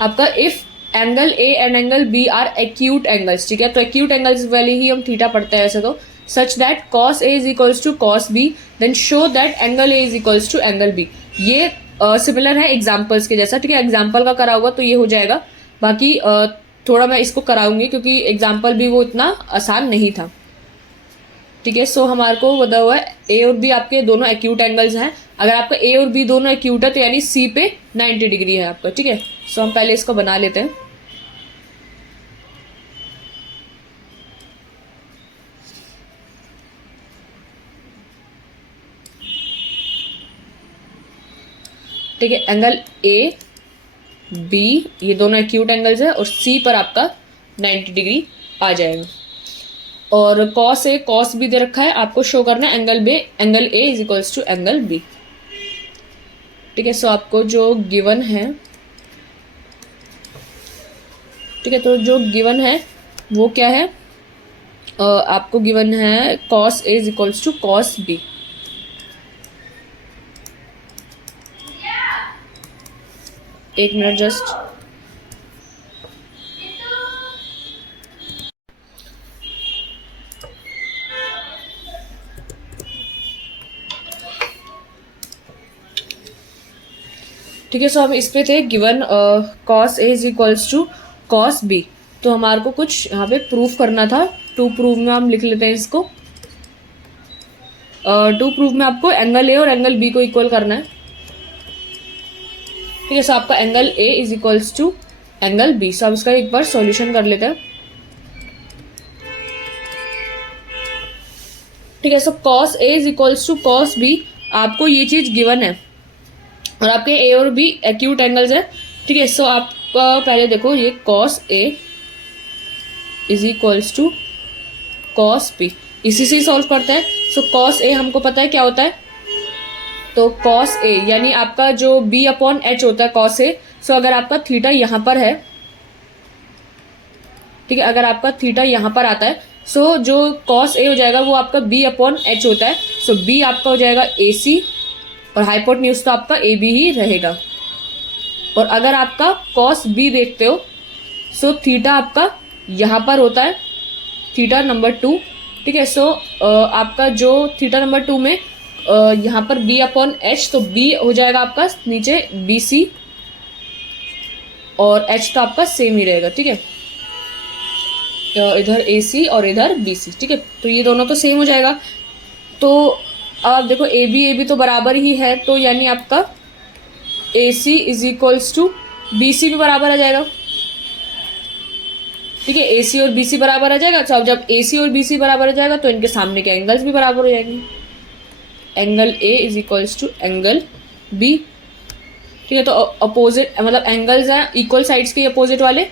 आपका if angle A and angle B are acute angles, ठीक है, तो एक्यूट एंगल्स वाले ही हम थीटा पढ़ते हैं ऐसे तो, such that cos A is equals to cos B then show that angle A is equals to angle B. ये सिमिलर है एग्जाम्पल्स के जैसा, ठीक है, एग्जाम्पल का करा होगा तो ये हो जाएगा। बाकी थोड़ा मैं इसको कराऊंगी क्योंकि एग्जाम्पल भी वो इतना आसान नहीं था, ठीक है। सो हमारे को बता हुआ है ए और बी आपके दोनों एक्यूट एंगल्स हैं। अगर आपका ए और बी दोनों एक्यूट है तो यानी सी पे 90 डिग्री है आपका, ठीक है। सो हम पहले इसको बना लेते हैं। ठीक है, एंगल ए बी ये दोनों एक्यूट एंगल्स है और सी पर आपका 90 डिग्री आ जाएगा। और कॉस ए कॉस बी दे रखा है, आपको शो करना है angle A is equals to angle B, ठीक है। सो आपको जो गिवन है, ठीक है, तो जो गिवन है वो क्या है, आपको गिवन है cos A is equals to cos B. एक मिनट जस्ट, ठीक है। सो हम इस पे थे given cos A is equals to cos B, तो हमारे को कुछ यहाँ पे प्रूफ करना था। टू प्रूफ में हम लिख लेते हैं इसको। टू प्रूफ में आपको एंगल ए और एंगल बी को इक्वल करना है, ठीक है। सो आपका angle A is equals to angle B. So अब इसका एक बार सॉल्यूशन कर लेते हैं, ठीक है। सो cos A is equals to cos B, आपको ये चीज गिवन है और आपके ए और बी एक्यूट एंगल्स है, ठीक है। सो आप पहले देखो ये cos A is equals to cos B, इसी से सॉल्व करते हैं। सो कॉस ए हमको पता है क्या होता है, तो कॉस ए यानी आपका जो बी अपॉन एच होता है कॉस ए। सो अगर आपका थीटा यहाँ पर है, ठीक है, अगर आपका थीटा यहाँ पर आता है, सो जो कॉस ए हो जाएगा वो आपका बी अपॉन एच होता है। सो बी आपका हो जाएगा ए सी और हाइपोटेन्यूज तो आपका ए बी ही रहेगा। और अगर आपका कॉस बी देखते हो, सो थीटा आपका यहाँ पर होता है, थीटा नंबर 2, ठीक है। सो आपका जो थीटा नंबर 2 में यहाँ पर बी अपॉन एच, तो बी हो जाएगा आपका नीचे बी सी और एच तो आपका सेम ही रहेगा, ठीक है। इधर ए सी और इधर बी सी, ठीक है, तो ये दोनों तो सेम हो जाएगा। तो अब देखो ए बी तो बराबर ही है, तो यानी आपका A C is equals to B C भी बराबर आ जाएगा, ठीक है। ए सी और बी सी बराबर आ जाएगा। तो अब जब ए सी और बी सी बराबर आ जाएगा तो इनके सामने के एंगल्स भी बराबर हो जाएंगे। Angle A is equals to angle B, ठीक है। तो अपोजिट मतलब एंगल्स हैं इक्वल साइड्स के अपोजिट वाले,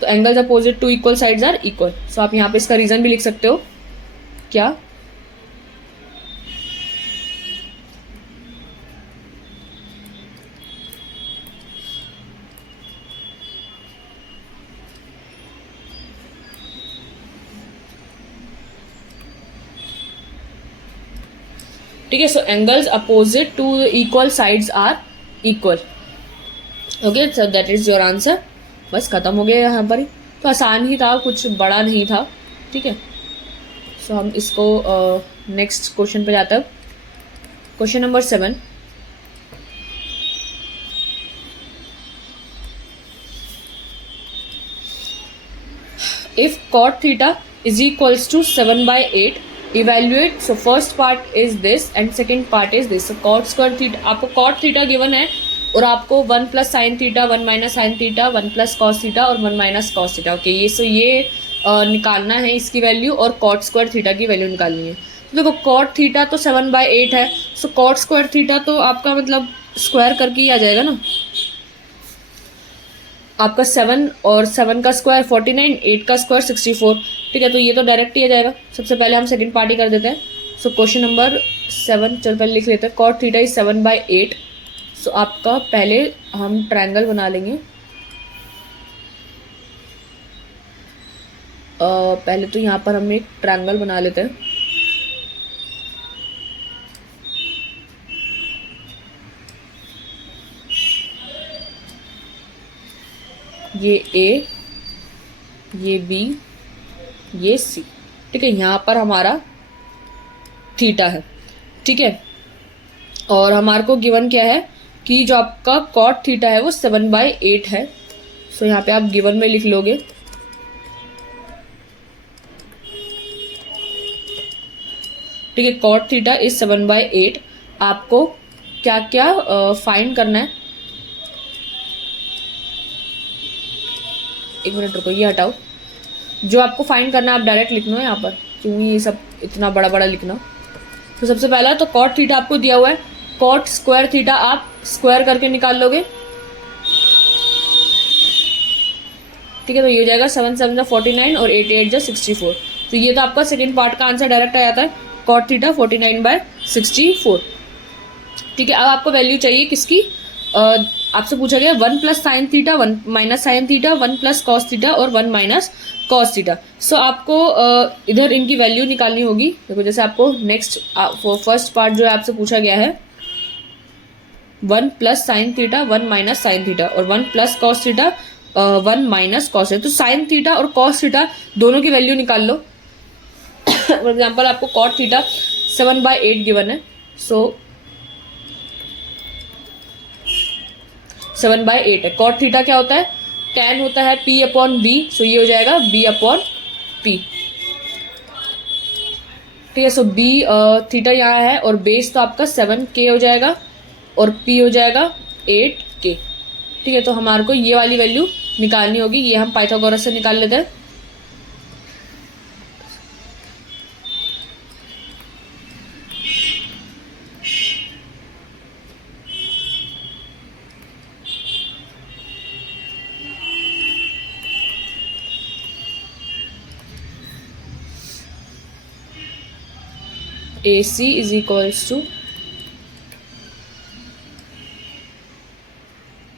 तो angles opposite to equal sides are equal. So आप यहाँ पे इसका रीजन भी लिख सकते हो क्या, ठीक है। So angles opposite to equal sides are equal, okay. So that is your answer. बस खत्म हो गया यहाँ पर ही, तो आसान ही था, कुछ बड़ा नहीं था, ठीक है। सो हम इसको नेक्स्ट क्वेश्चन पे जाते हैं। Question number 7, if cot theta is equals to 7/8, evaluate। so first part is this and second part is this। so cot square theta, आपको cot theta given है और आपको 1 plus sine theta, 1 minus sign theta, 1 plus cos theta और 1 minus cos theta, okay. ये ये निकालना है इसकी वैल्यू और कॉट स्क्वायर थीटा की वैल्यू निकालनी है। तो देखो कॉट थीटा तो 7/8 है, सो कॉट स्क्वायर थीटा तो आपका मतलब स्क्वायर करके ही आ जाएगा ना, आपका 7 और 7 का स्क्वायर 49, 8 का स्क्वायर 64, ठीक है। तो ये तो डायरेक्ट ही आ जाएगा। सबसे पहले हम सेकंड पार्ट ही कर देते हैं। सो क्वेश्चन नंबर 7 चल पहले लिख लेते हैं। Cot theta is 7/8। सो आपका पहले हम ट्रायंगल बना लेंगे। पहले तो यहाँ पर हम एक ट्रायंगल बना लेते हैं। ये ए, ये बी, ये सी। ठीक है, यहाँ पर हमारा थीटा है। ठीक है, और हमारे को गिवन क्या है कि जो आपका कॉट थीटा है वो 7/8 है। सो यहाँ पे आप गिवन में लिख लोगे। ठीक है, कॉट थीटा इज 7/8। आपको क्या क्या फाइंड करना है, एक मिनट रुको, ये हटाओ। जो आपको फाइंड करना है आप डायरेक्ट लिखना है यहाँ पर, क्यों ये सब इतना बड़ा बड़ा लिखना। तो सबसे पहला तो कॉट थीटा आपको दिया हुआ है, कॉट स्क्वायर थीटा आप स्क्वायर करके निकाल लोगे। ठीक है, तो ये हो जाएगा 7 7 49 और 8 8 64। तो ये तो आपका सेकेंड पार्ट का आंसर डायरेक्ट आ जाता है, कॉट थीटा 49/64। ठीक है, अब आपको वैल्यू चाहिए किसकी, आपसे पूछा गया 1 + sin theta, 1 - sin theta, 1 + cos theta और 1 - cos थीटा। सो आपको इधर इनकी वैल्यू निकालनी होगी। देखो जैसे आपको नेक्स्ट फर्स्ट पार्ट जो है आपसे पूछा गया है 1 + sin थीटा, 1 - sin थीटा और 1 + cos थीटा, 1 - cos है। तो sin थीटा और cos थीटा दोनों की वैल्यू निकाल लो। फॉर एग्जाम्पल आपको cot थीटा 7/8 गिवन है, सो 7/8 है। cot थीटा क्या होता है, tan होता है P/B, सो ये हो जाएगा B/P। ठीक है, सो B थीटा यहाँ है और बेस तो आपका 7K हो जाएगा और P हो जाएगा 8K। ठीक है, तो हमारे को ये वाली वैल्यू निकालनी होगी। ये हम पाइथागोरस से निकाल लेते हैं। AC is equals to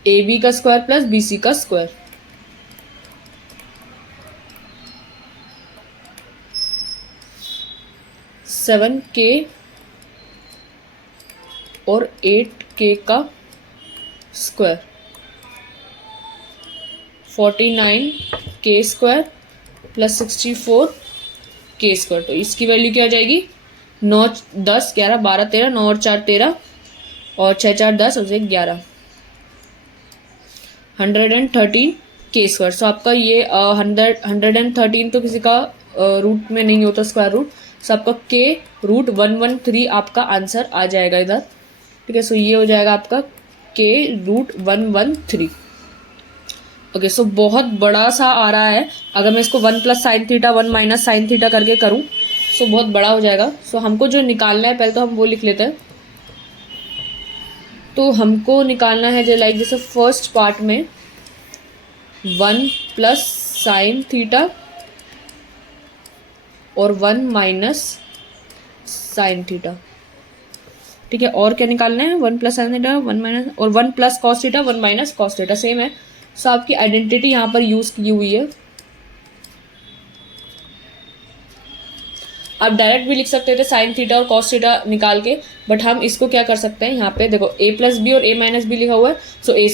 AB का स्क्वायर प्लस BC का स्क्वायर। सेवन के और 8K का square, 49K square plus 64K square. तो इसकी वैल्यू क्या आ जाएगी, 9 10 11 12 13, 9 और 4 13 और 6 4 10 और 11, 113K स्क्वायर। सो आपका ये 113 तो किसी का रूट में नहीं होता स्क्वायर रूट, सो आपका K√113 आपका आंसर आ जाएगा इधर। ठीक है, सो ये हो जाएगा आपका K√113। ओके, सो बहुत बड़ा सा आ रहा है। अगर मैं इसको 1 + sin थीटा 1 - sin थीटा करके करूँ सो बहुत बड़ा हो जाएगा। सो हमको जो निकालना है पहले तो हम वो लिख लेते हैं। तो हमको निकालना है जो लाइक जैसे फर्स्ट पार्ट में 1 + sin थीटा और 1 - sin थीटा। ठीक है, और क्या निकालना है, 1 + sin थीटा 1 - और 1 + cos theta 1 - cos theta same है। सो आपकी आइडेंटिटी यहाँ पर यूज की हुई है। आप डायरेक्ट भी लिख सकते थे साइन थीटा और कॉस थीटा निकाल के, बट हम इसको क्या कर सकते हैं, यहाँ पे देखो a + b और a - b लिखा हुआ है, सो a²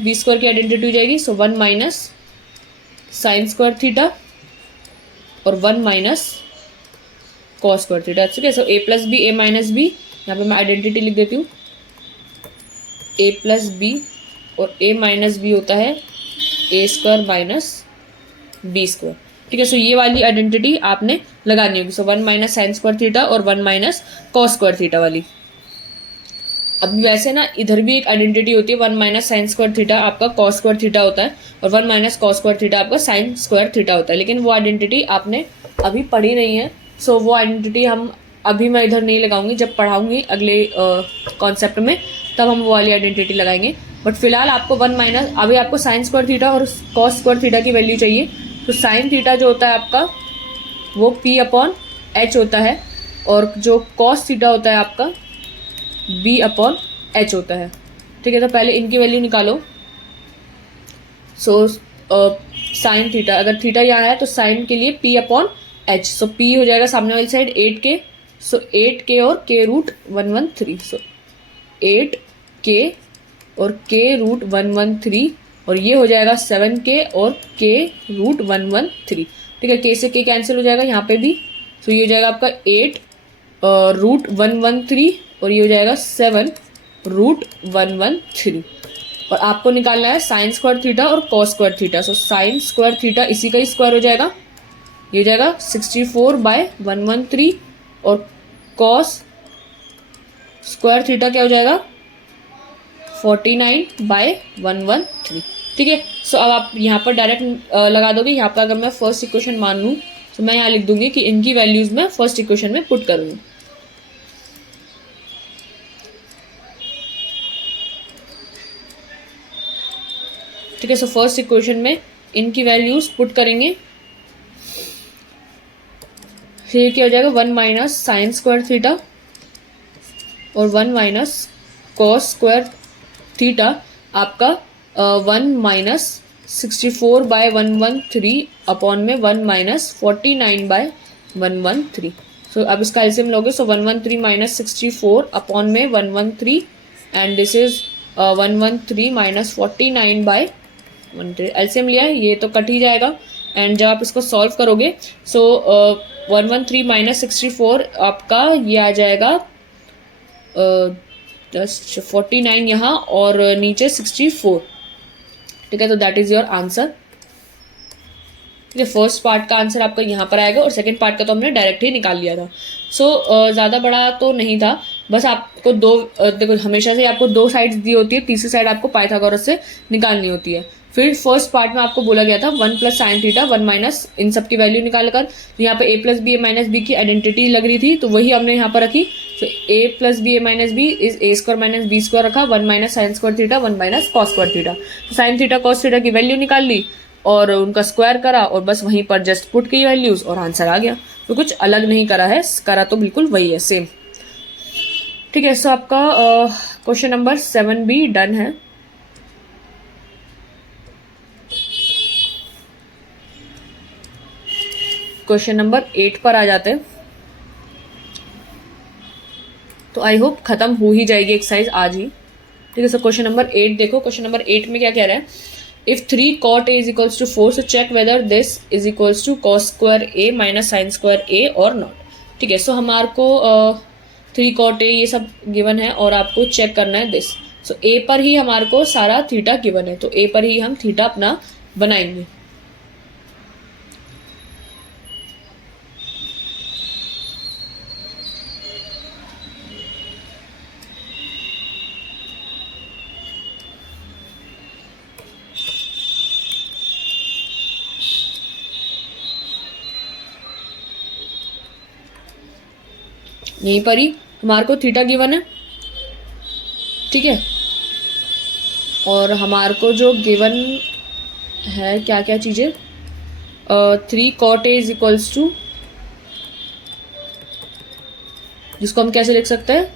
- b² की आइडेंटिटी हो जाएगी। सो 1 - sin² थीटा और 1 - cos² थीटा। ठीक है, सो a + b a - b, यहाँ पे मैं आइडेंटिटी लिख देती हूँ। a + b और a - b होता है a² - b²। ठीक है, सो ये वाली आइडेंटिटी आपने लगानी होगी। सो 1 - sin² थीटा और 1 - cos² थीटा वाली। अब वैसे ना इधर भी एक आइडेंटिटी होती है, 1 - sin² थीटा आपका cos² थीटा होता है और 1 - cos² थीटा आपका sin² थीटा होता है, लेकिन वो आइडेंटिटी आपने अभी पढ़ी नहीं है। सो वो आइडेंटिटी हम अभी मैं इधर नहीं लगाऊंगी, जब पढ़ाऊंगी अगले कॉन्सेप्ट में तब हम वो वाली आइडेंटिटी लगाएंगे। बट फिलहाल आपको अभी आपको sin² थीटा और cos² थीटा की वैल्यू चाहिए। तो साइन थीटा जो होता है आपका वो P/H होता है और जो cos थीटा होता है आपका B/H होता है। ठीक है, तो पहले इनकी वैल्यू निकालो। सो साइन थीटा, अगर थीटा यहाँ है तो साइन के लिए P/H, सो P हो जाएगा सामने वाली साइड 8K, सो 8K और K√113, सो 8K और K√113 और ये हो जाएगा 7k और k रूट 113। ठीक है, k से k कैंसिल हो जाएगा यहाँ पे भी, तो ये हो जाएगा आपका 8 रूट 113 और ये हो जाएगा 7 रूट 113। और आपको निकालना है साइन स्क्वायर थीटा और कॉस स्क्वायर थीटा। सो साइन स्क्वायर थीटा इसी का ही स्क्वायर हो जाएगा, ये हो जाएगा 64/113 और कॉस स्क्वायर थीटा क्या हो जाएगा 49/113। ठीक है, सो अब आप यहाँ पर डायरेक्ट लगा दोगे। यहाँ पर अगर मैं फर्स्ट इक्वेशन मान लूँ तो मैं यहाँ लिख दूंगी कि इनकी वैल्यूज मैं फर्स्ट इक्वेशन में पुट करूँगी। ठीक है, सो फर्स्ट इक्वेशन में इनकी वैल्यूज पुट करेंगे। ये क्या हो जाएगा 1 माइनस साइन स्क्वायर थीटा और 1 माइनस कॉस स्क्वायर थीटा आपका 1 माइनस 64/113 अपॉन में 1 माइनस 49/113। सो अब इसका एलसीएम लोगे, सो 113 माइनस 64 अपॉन में 113 and this is 113 minus 49/113। LCM लिया है, ये तो कट ही जाएगा। एंड जब आप इसको सॉल्व करोगे सो 113 माइनस 64 आपका ये आ जाएगा 49 यहाँ और नीचे 64। ठीक है, तो दैट इज योर आंसर। ठीक है, फर्स्ट पार्ट का आंसर आपका यहाँ पर आएगा और सेकंड पार्ट का तो हमने डायरेक्ट ही निकाल लिया था। सो ज़्यादा बड़ा तो नहीं था, बस आपको देखो हमेशा से आपको 2 साइड्स दी होती है, तीसरी साइड आपको पाइथागोरस से निकालनी होती है। फिर फर्स्ट पार्ट में आपको बोला गया था 1 प्लस साइन थीटा 1 माइनस इन सब की वैल्यू निकाल कर, तो यहाँ पे a plus B A minus B की आइडेंटिटी लग रही थी तो वही हमने यहाँ पर रखी। तो a plus B A minus B is A square minus B square रखा, 1 minus sine square theta 1 minus cos square theta. तो साइन थीटा कॉस थीटा की वैल्यू निकाल ली और उनका स्क्वायर करा और बस वहीं पर जस्ट पुट की वैल्यूज और आंसर आ गया। तो कुछ अलग नहीं करा है, करा तो बिल्कुल वही है, सेम। ठीक है, सो आपका क्वेश्चन नंबर 7B डन है। क्वेश्चन नंबर 8 पर आ जाते हैं। तो आई होप खत्म हो ही जाएगी एक्सरसाइज आज ही। ठीक है, सो क्वेश्चन नंबर 8 देखो। क्वेश्चन नंबर 8 में क्या कह रहा है, if 3 cot a is equals to 4 so check whether this is equals to cos square a minus sin square a or not। ठीक है, सो हमारे को 3 cot a ये सब गिवन है और आपको चेक करना है दिस। सो a पर ही हमारे को सारा थीटा गिवन है, तो a पर ही हम थीटा अपना बनाएंगे। यहीं पर ही हमारे को थीटा गिवन है। ठीक है, और हमारे को जो गिवन है क्या क्या चीज़ें, 3 cot a is equals to, जिसको हम कैसे लिख सकते हैं,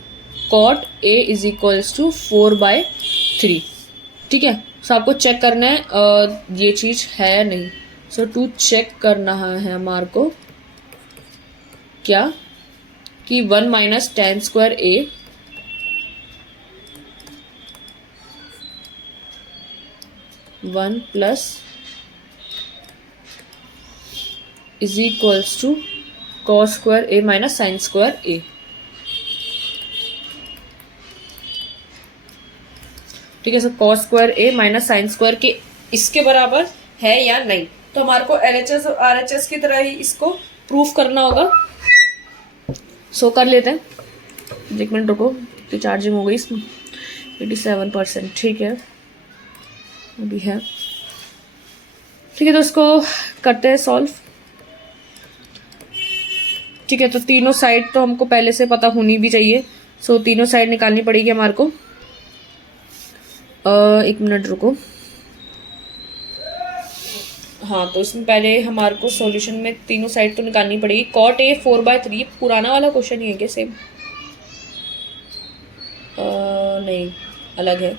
cot a is equals to 4/3। ठीक है, सो आपको चेक करना है ये चीज़ है या नहीं। सो टू चेक करना है हमारे को क्या कि 1 minus tan square a one plus is equals to cos square a minus sine square a। ठीक है, सो cos square a minus sine square के इसके बराबर है या नहीं। तो हमारे को LHS और RHS की तरह ही इसको प्रूफ करना होगा। सो कर लेते हैं, 1 मिनट रुको, तो चार्जिंग हो गई इसमें 87%। ठीक है, अभी है। ठीक है, तो इसको करते हैं सॉल्व। ठीक है, तो तीनों साइड तो हमको पहले से पता होनी भी चाहिए। सो तीनों साइड निकालनी पड़ेगी हमारे को। 1 मिनट रुको। हाँ, तो इसमें पहले हमारे को सॉल्यूशन में तीनों साइड तो निकालनी पड़ेगी। cot a 4/3 पुराना वाला क्वेश्चन ही है क्या सेम? नहीं, अलग है।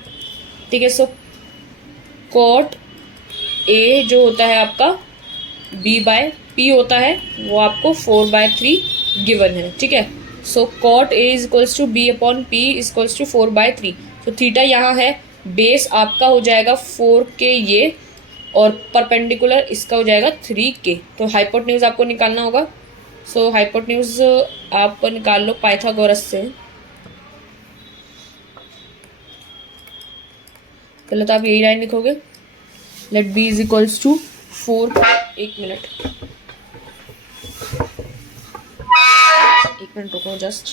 ठीक है, सो cot a जो होता है आपका b/p होता है, वो आपको 4/3 गिवन है। ठीक है, so cot a is equals to b upon p is equals to 4/3। तो थीटा यहाँ है बेस आपका हो जाएगा 4k ये, और परपेंडिकुलर इसका हो जाएगा 3k। तो हाइपोटेन्यूज आपको निकालना होगा। सो हाइपोटेन्यूज आप निकाल लो पाइथागोरस से। पहले तो आप यही लाइन लिखोगे, let B is equals to 4। एक मिनट रुको जस्ट।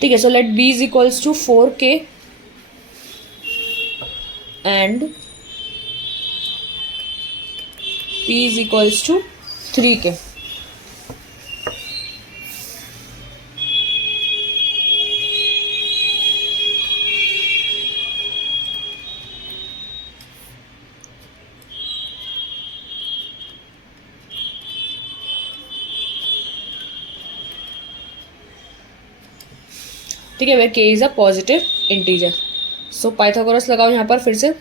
ठीक है, so let B is equals to 4k and p is equals to 3k। ठीक है, where k is a positive integer. So Pythagoras लगाओ यहाँ पर फिर से।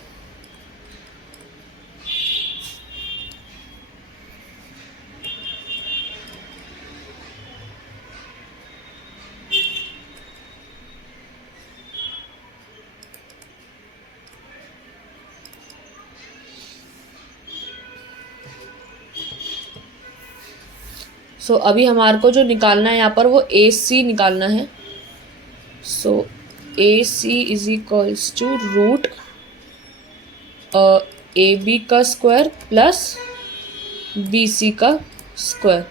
सो अभी हमारे को जो निकालना है यहाँ पर वो AC निकालना है। So AC is equals to root AB का स्क्वायर प्लस BC का स्क्वायर।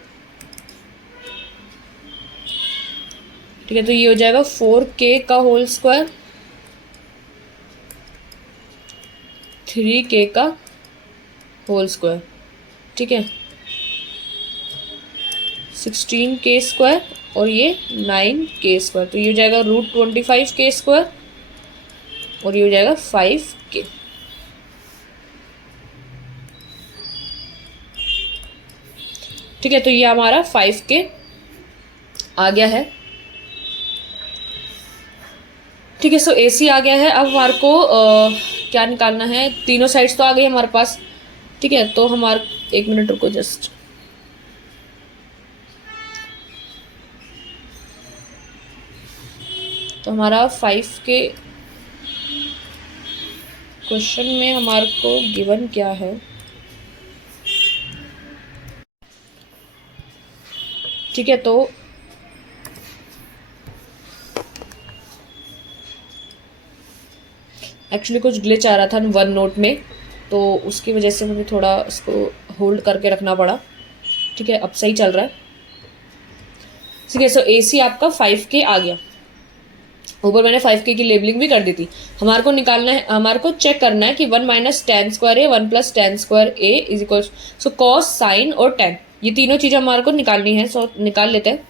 ठीक है, तो ये हो जाएगा 4k का होल स्क्वायर 3k का होल स्क्वायर। ठीक है, 16k स्क्वायर और ये 9k स्क्वायर। तो ये हो जाएगा रूट 25k स्क्वायर और ये हो जाएगा 5k। ठीक है, तो ये हमारा 5k आ गया है। ठीक है, सो AC आ गया है। अब हमारे को क्या निकालना है, तीनों साइड्स तो आ गई हमारे पास। ठीक है, तो हमारे, एक मिनट रुको जस्ट। तो हमारा 5k क्वेश्चन में हमारे को गिवन क्या है। ठीक है, तो एक्चुअली कुछ ग्लिच आ रहा था वन नोट में, तो उसकी वजह से मुझे थोड़ा उसको होल्ड करके रखना पड़ा। ठीक है, अब सही चल रहा है। ठीक है, सो AC आपका 5k आ गया। ऊपर मैंने 5k की लेबलिंग भी कर दी थी। हमारे को निकालना है, हमारे को चेक करना है कि 1 minus tan square A 1 plus tan square A is equal, so cos sine और टेन, ये तीनों चीजें हमारे को निकालनी है। सो निकाल लेते हैं।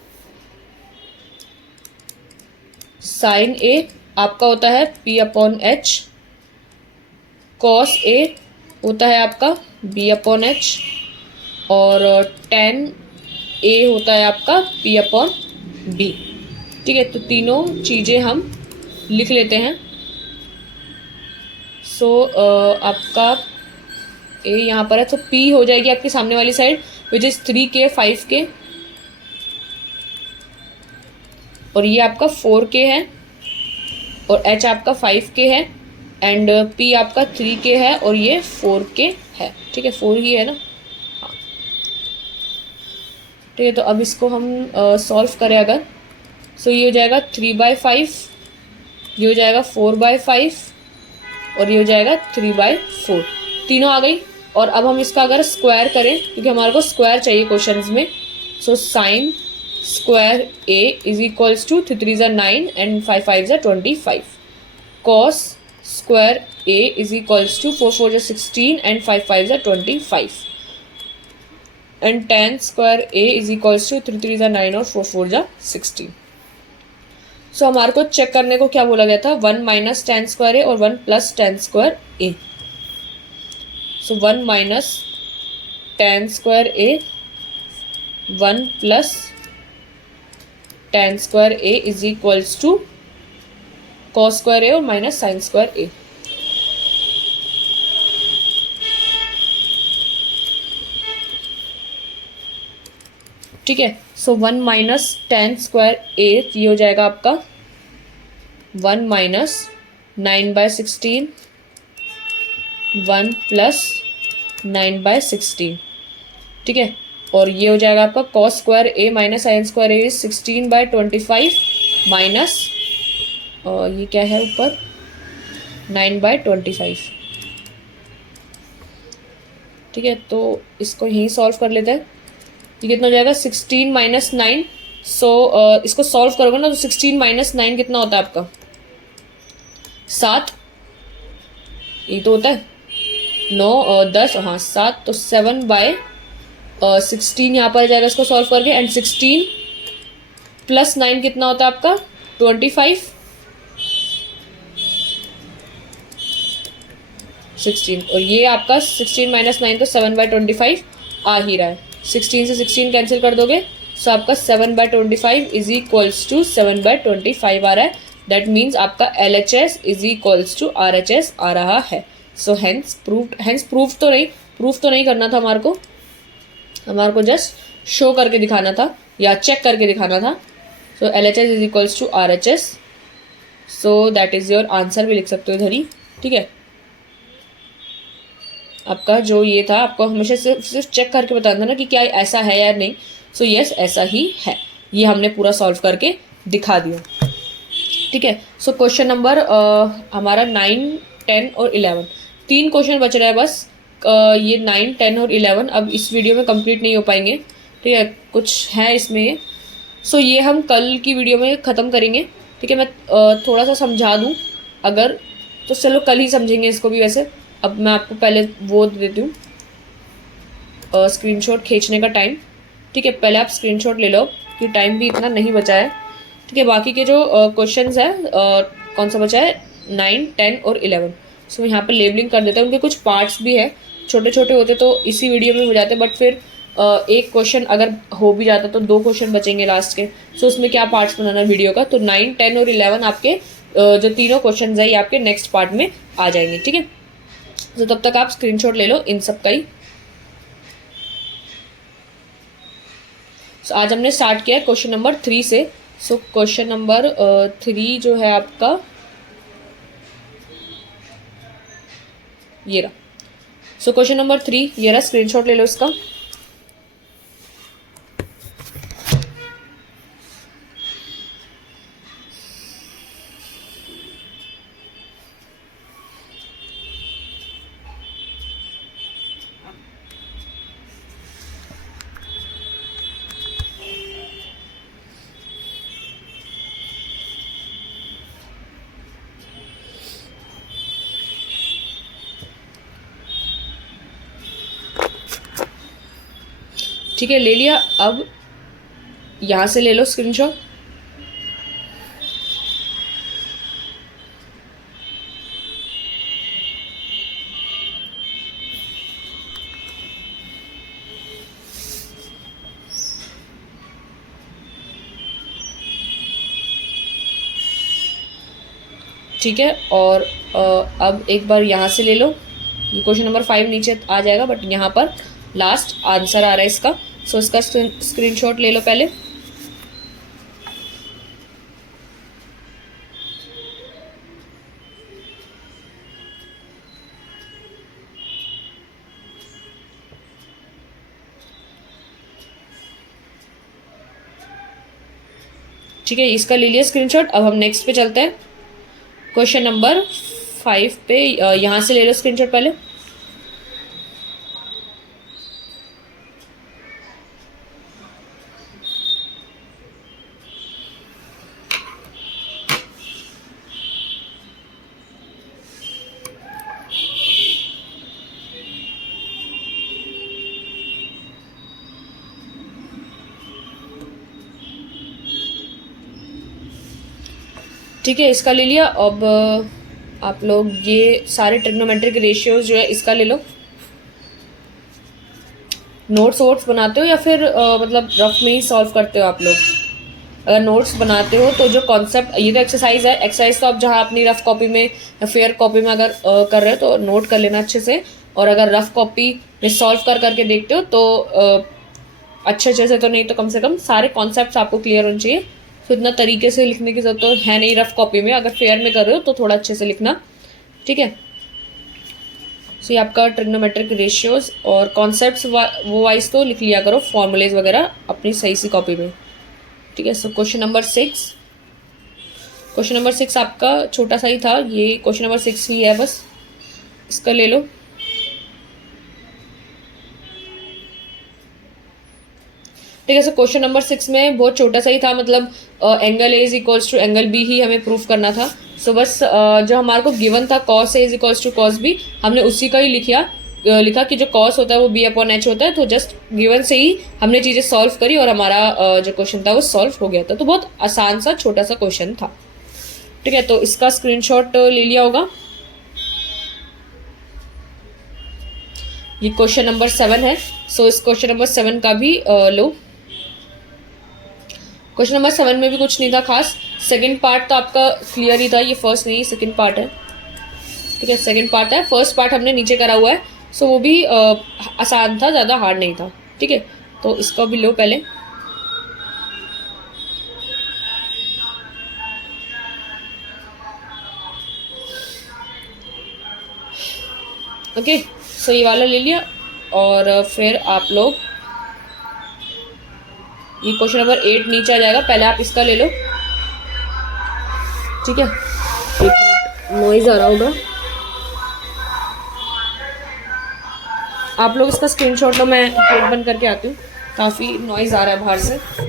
साइन ए आपका होता है P/H, कॉस ए होता है आपका B/H और टेन ए होता है आपका P/B। ठीक है, तो तीनों चीज़ें हम लिख लेते हैं। सो आपका ए यहाँ पर है, तो P हो जाएगी आपकी सामने वाली side which is 3k 5k, और ये आपका 4k है और H आपका 5k है एंड P आपका 3k है और ये 4k है। ठीक है, 4 ही है ना। हाँ, ठीक है, तो अब इसको हम सॉल्व करें अगर, सो ये हो जाएगा 3/5, ये हो जाएगा 4/5 और ये हो जाएगा 3/4। तीनों आ गई। और अब हम इसका अगर स्क्वायर करें, क्योंकि हमारे को स्क्वायर चाहिए क्वेश्चंस में, so sine square A is equals to 3 × 9 and 5 5 25। Cos square A is equals to 4 4 16 and 5 5 25 and tan square A is equals to 3 3 9 और 4 4 16। सो हमारे को चेक करने को क्या बोला गया था, 1 माइनस टेन स्क्वायर ए और 1 plus tan square A. So 1 minus tan square A 1 plus tan square A is equals to cos square A और माइनस साइन स्क्वायर ए। ठीक है। सो 1 माइनस 10 स्क्वायर 8, ये हो जाएगा आपका 1 माइनस 9/16, 1 प्लस 9/16, ठीक है। और ये हो जाएगा आपका कॉस स्क्वायर ए माइनस साइन स्क्वायर ए 16/25 माइनस ये क्या है ऊपर 9/25, ठीक है। तो इसको यहीं सॉल्व कर लेते हैं। ये कितना हो जाएगा 16 माइनस 9। सो इसको सॉल्व करोगे ना तो 16 माइनस 9 कितना होता है आपका 7, ये तो होता है 9 और 10, हाँ 7, तो 7/16 यहाँ पर आ जाएगा इसको सॉल्व करके। एंड 16 प्लस 9 कितना होता है आपका 25, 16, और ये आपका 16 माइनस 9 तो 7/25 आ ही रहा है। 16 से 16 कैंसिल कर दोगे, सो आपका 7/25 इज इक्वल्स टू 7/25 आ रहा है। दैट मीन्स आपका LHS is equals to RHS आ रहा है। सो हेंस प्रूफ तो नहीं करना था हमारे को जस्ट शो करके दिखाना था या चेक करके दिखाना था। So LHS is equals to RHS, so that is your answer भी लिख सकते हो इधर ही, ठीक है। आपका जो ये था, आपको हमेशा सिर्फ चेक करके बताना था ना कि क्या ऐसा है या नहीं। सो यस, ऐसा ही है। ये हमने पूरा सॉल्व करके दिखा दिया, ठीक है। सो क्वेश्चन नंबर हमारा 9, 10 और 11, 3 क्वेश्चन बच रहा है बस। ये 9, 10 और 11 अब इस वीडियो में कंप्लीट नहीं हो पाएंगे, ठीक है, कुछ है इसमें। सो ये हम कल की वीडियो में ख़त्म करेंगे, ठीक है। मैं थोड़ा सा समझा दूँ अगर, तो चलो कल ही समझेंगे इसको भी। वैसे अब मैं आपको पहले वो दे देती हूँ स्क्रीनशॉट खींचने का टाइम, ठीक है। पहले आप स्क्रीनशॉट ले लो कि टाइम भी इतना नहीं बचा है, ठीक है। बाकी के जो क्वेश्चंस है कौन सा बचा है 9, 10 और 11। सो यहाँ पे लेबलिंग कर देते हैं। उनके कुछ पार्ट्स भी है, छोटे छोटे होते तो इसी वीडियो में हो जाते, बट फिर एक क्वेश्चन अगर हो भी जाता तो 2 क्वेश्चन बचेंगे लास्ट के। सो उसमें क्या पार्ट्स बनाना वीडियो का, तो 9, 10 और 11 आपके जो तीनों क्वेश्चन है ये आपके नेक्स्ट पार्ट में आ जाएंगे, ठीक है। तो तब तक आप स्क्रीनशॉट ले लो इन सब का ही। So, आज हमने स्टार्ट किया क्वेश्चन नंबर 3 से। सो क्वेश्चन नंबर 3 जो है आपका ये रहा। सो क्वेश्चन नंबर 3 ये रहा, स्क्रीनशॉट ले लो इसका। ठीक है, ले लिया। अब यहाँ से ले लो स्क्रीनशॉट। ठीक है, और अब एक बार यहाँ से ले लो। ये क्वेश्चन नंबर 5 नीचे आ जाएगा, बट यहाँ पर लास्ट आंसर आ रहा है इसका। सो इसका स्क्रीनशॉट ले लो पहले। ठीक है, इसका ले लिया स्क्रीनशॉट। अब हम नेक्स्ट पे चलते हैं। क्वेश्चन नंबर 5 पे यहाँ से ले लो स्क्रीनशॉट पहले। ठीक है, इसका ले लिया। अब आप लोग ये सारे ट्रिग्नोमेट्रिक रेशियोज जो है इसका ले लो। नोट्स वोट्स बनाते हो या फिर मतलब रफ में ही सॉल्व करते हो आप लोग? अगर नोट्स बनाते हो तो जो कॉन्सेप्ट, ये तो एक्सरसाइज है, एक्सरसाइज तो आप जहाँ अपनी रफ कॉपी में या फेयर कॉपी में अगर कर रहे हो तो नोट कर लेना अच्छे से। और अगर रफ कॉपी में सॉल्व कर करके देखते हो तो अच्छे से तो नहीं तो कम से कम सारे कॉन्सेप्ट्स आपको क्लियर होने चाहिए। तो इतना तरीके से लिखने की जरूरत तो है नहीं रफ कॉपी में, अगर फेयर में कर रहे हो तो थोड़ा अच्छे से लिखना, ठीक है। सो ये आपका ट्रिग्नोमेट्रिक रेशियोज और कॉन्सेप्ट्स वो वाइज तो लिख लिया करो, फॉर्मूलेज वगैरह अपनी सही सी कॉपी में, ठीक है। सो क्वेश्चन नंबर 6 आपका छोटा सा ही था, ये क्वेश्चन नंबर 6 ही है, बस इसका ले लो। ठीक है। सो क्वेश्चन नंबर 6 में बहुत छोटा सा ही था, मतलब angle A is equals to angle B ही हमें प्रूफ करना था। सो बस जो हमारे को गिवन था cos A is equals to cos B, हमने उसी का ही लिखा कि जो कॉस होता है वो बी अपॉन एच होता है। तो जस्ट गिवन से ही हमने चीज़ें सॉल्व करी और हमारा जो क्वेश्चन था वो सॉल्व हो गया था। तो बहुत आसान सा छोटा सा क्वेश्चन था, ठीक है। तो इसका स्क्रीनशॉट ले लिया होगा। ये क्वेश्चन नंबर 7 है। सो इस क्वेश्चन नंबर 7 का भी लो। क्वेश्चन नंबर 7 में भी कुछ नहीं था खास। सेकंड पार्ट तो आपका क्लियर ही था, ये फर्स्ट नहीं सेकंड पार्ट है, ठीक है। सेकंड पार्ट है, फर्स्ट पार्ट हमने नीचे करा हुआ है। सो वो भी आसान था, ज़्यादा हार्ड नहीं था, ठीक है। तो इसका भी लो पहले। ओके, सो ये वाला ले लिया और फिर आप लोग ये क्वेश्चन नंबर 8 नीचे आ जाएगा, पहले आप इसका ले लो, ठीक है। नॉइज आ रहा होगा, आप लोग इसका स्क्रीनशॉट लो, मैं गेट बंद करके आती हूँ, काफ़ी नॉइज आ रहा है बाहर से।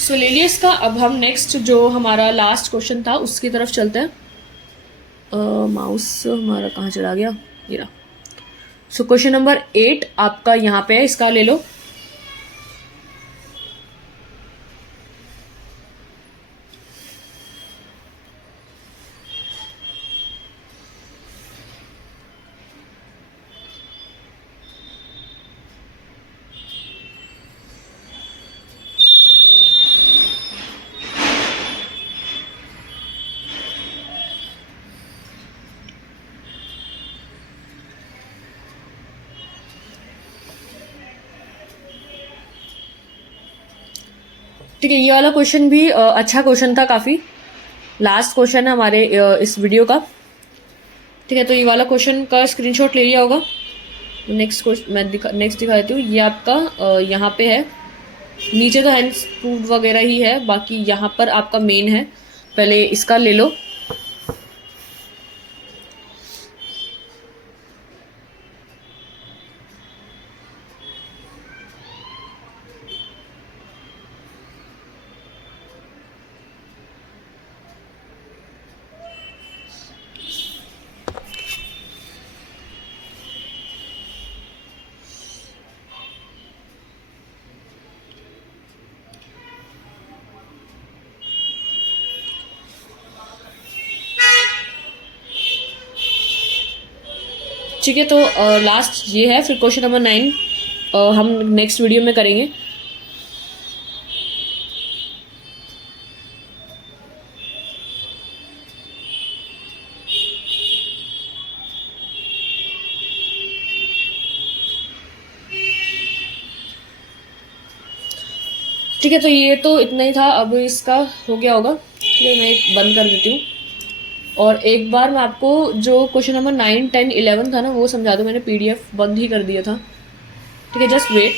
सो ले लिया इसका। अब हम नेक्स्ट जो हमारा लास्ट क्वेश्चन था उसकी तरफ चलते हैं। माउस हमारा कहाँ चला गया, ये रहा। सो क्वेश्चन नंबर 8 आपका यहाँ पे है, इसका ले लो। ठीक है, ये वाला क्वेश्चन भी अच्छा क्वेश्चन था, काफ़ी लास्ट क्वेश्चन है हमारे इस वीडियो का, ठीक है। तो ये वाला क्वेश्चन का स्क्रीनशॉट ले लिया होगा। नेक्स्ट क्वेश्चन मैं नेक्स्ट दिखा देती हूँ। ये आपका यहाँ पे है, नीचे तो हैंड्स प्रूव्ड वगैरह ही है, बाकी यहाँ पर आपका मेन है, पहले इसका ले लो। ठीक है, तो लास्ट ये है, फिर क्वेश्चन नंबर 9 हम नेक्स्ट वीडियो में करेंगे। ठीक है, तो ये तो इतना ही था, अब इसका हो गया होगा, ठीक है। मैं बंद कर देती हूँ और एक बार मैं आपको जो क्वेश्चन नंबर 9, 10, 11 था ना वो समझा दूँ। मैंने PDF बंद ही कर दिया था, ठीक है, जस्ट वेट।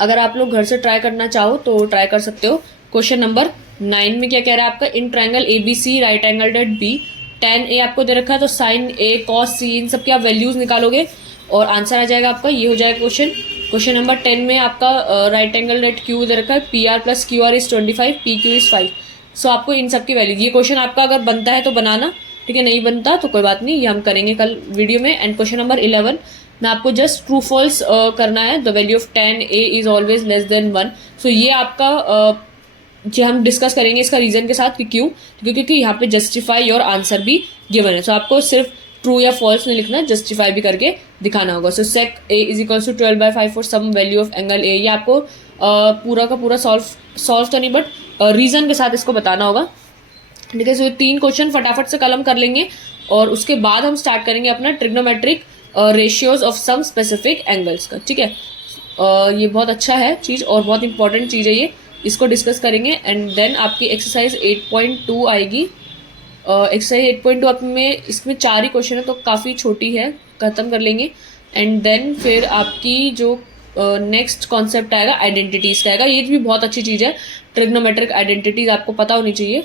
अगर आप लोग घर से ट्राई करना चाहो तो ट्राई कर सकते हो। क्वेश्चन नंबर 9 में क्या कह रहा है आपका, in triangle ABC right angle at B tan A आपको दे रखा है, तो sin A cos C इन सब की आप वैल्यूज निकालोगे और आंसर आ जाएगा आपका, ये हो जाएगा क्वेश्चन। क्वेश्चन नंबर 10 में आपका राइट एंगल एट Q दे रखा है, PR + QR is 25, PQ is 5। सो आपको इन सब की वैल्यू, ये क्वेश्चन आपका अगर बनता है तो बनाना, ठीक है, नहीं बनता तो कोई बात नहीं, ये हम करेंगे कल वीडियो में। एंड क्वेश्चन नंबर 11 में आपको जस्ट ट्रू फॉल्स करना है, the value of tan A is always less than 1। सो ये आपका जो हम डिस्कस करेंगे इसका रीज़न के साथ कि क्यों, क्योंकि यहाँ पे जस्टिफाई योर आंसर भी गिवन है। सो आपको सिर्फ ट्रू या फॉल्स नहीं लिखना, जस्टिफाई भी करके दिखाना होगा। So sec A is equals to 12/5 for some value of angle A, ये आपको पूरा का पूरा सॉल्व तो नहीं बट रीज़न के साथ इसको बताना होगा। ठीक है, सो 3 क्वेश्चन फटाफट से कलम कर लेंगे और उसके बाद हम स्टार्ट करेंगे अपना trigonometric ratios of some specific angles का। ठीक है, ये बहुत अच्छा है चीज़ और बहुत इंपॉर्टेंट चीज़ है ये, इसको डिस्कस करेंगे। एंड देन आपकी एक्सरसाइज 8.2 आएगी। एक्सरसाइज 8.2 आप में इसमें 4 ही क्वेश्चन है तो काफ़ी छोटी है, ख़त्म कर लेंगे। एंड देन फिर आपकी जो नेक्स्ट कॉन्सेप्ट आएगा आइडेंटिटीज़ का आएगा। ये भी बहुत अच्छी चीज़ है, ट्रिग्नोमेट्रिक आइडेंटिटीज़ आपको पता होनी चाहिए।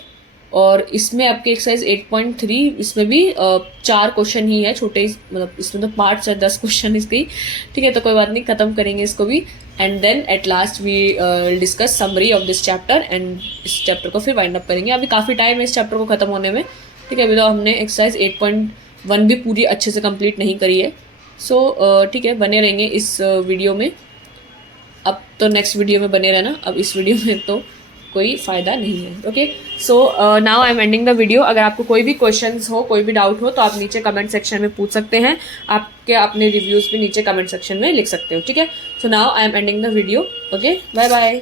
और इसमें आपकी एक्सरसाइज 8.3 इसमें भी 4 क्वेश्चन ही है छोटे, मतलब इसमें तो पार्ट्स है 10 क्वेश्चन इसके। ठीक है, तो कोई बात नहीं, खत्म करेंगे इसको भी। And then at last we discuss summary of this chapter and इस चैप्टर को फिर वाइंड अप करेंगे। अभी काफ़ी टाइम है इस चैप्टर को ख़त्म होने में। ठीक है, अभी तो हमने एक्सरसाइज 8.1 भी पूरी अच्छे से कंप्लीट नहीं करी है। सो ठीक है, बने रहेंगे इस वीडियो में। अब तो नेक्स्ट वीडियो में बने रहना, अब इस वीडियो में तो कोई फ़ायदा नहीं है। Okay, so now I am ending the video. अगर आपको कोई भी क्वेश्चंस हो, कोई भी डाउट हो तो आप नीचे कमेंट सेक्शन में पूछ सकते हैं। आपके अपने रिव्यूज़ भी नीचे कमेंट सेक्शन में लिख सकते हो। ठीक है, so now I am ending the video. Okay, bye bye.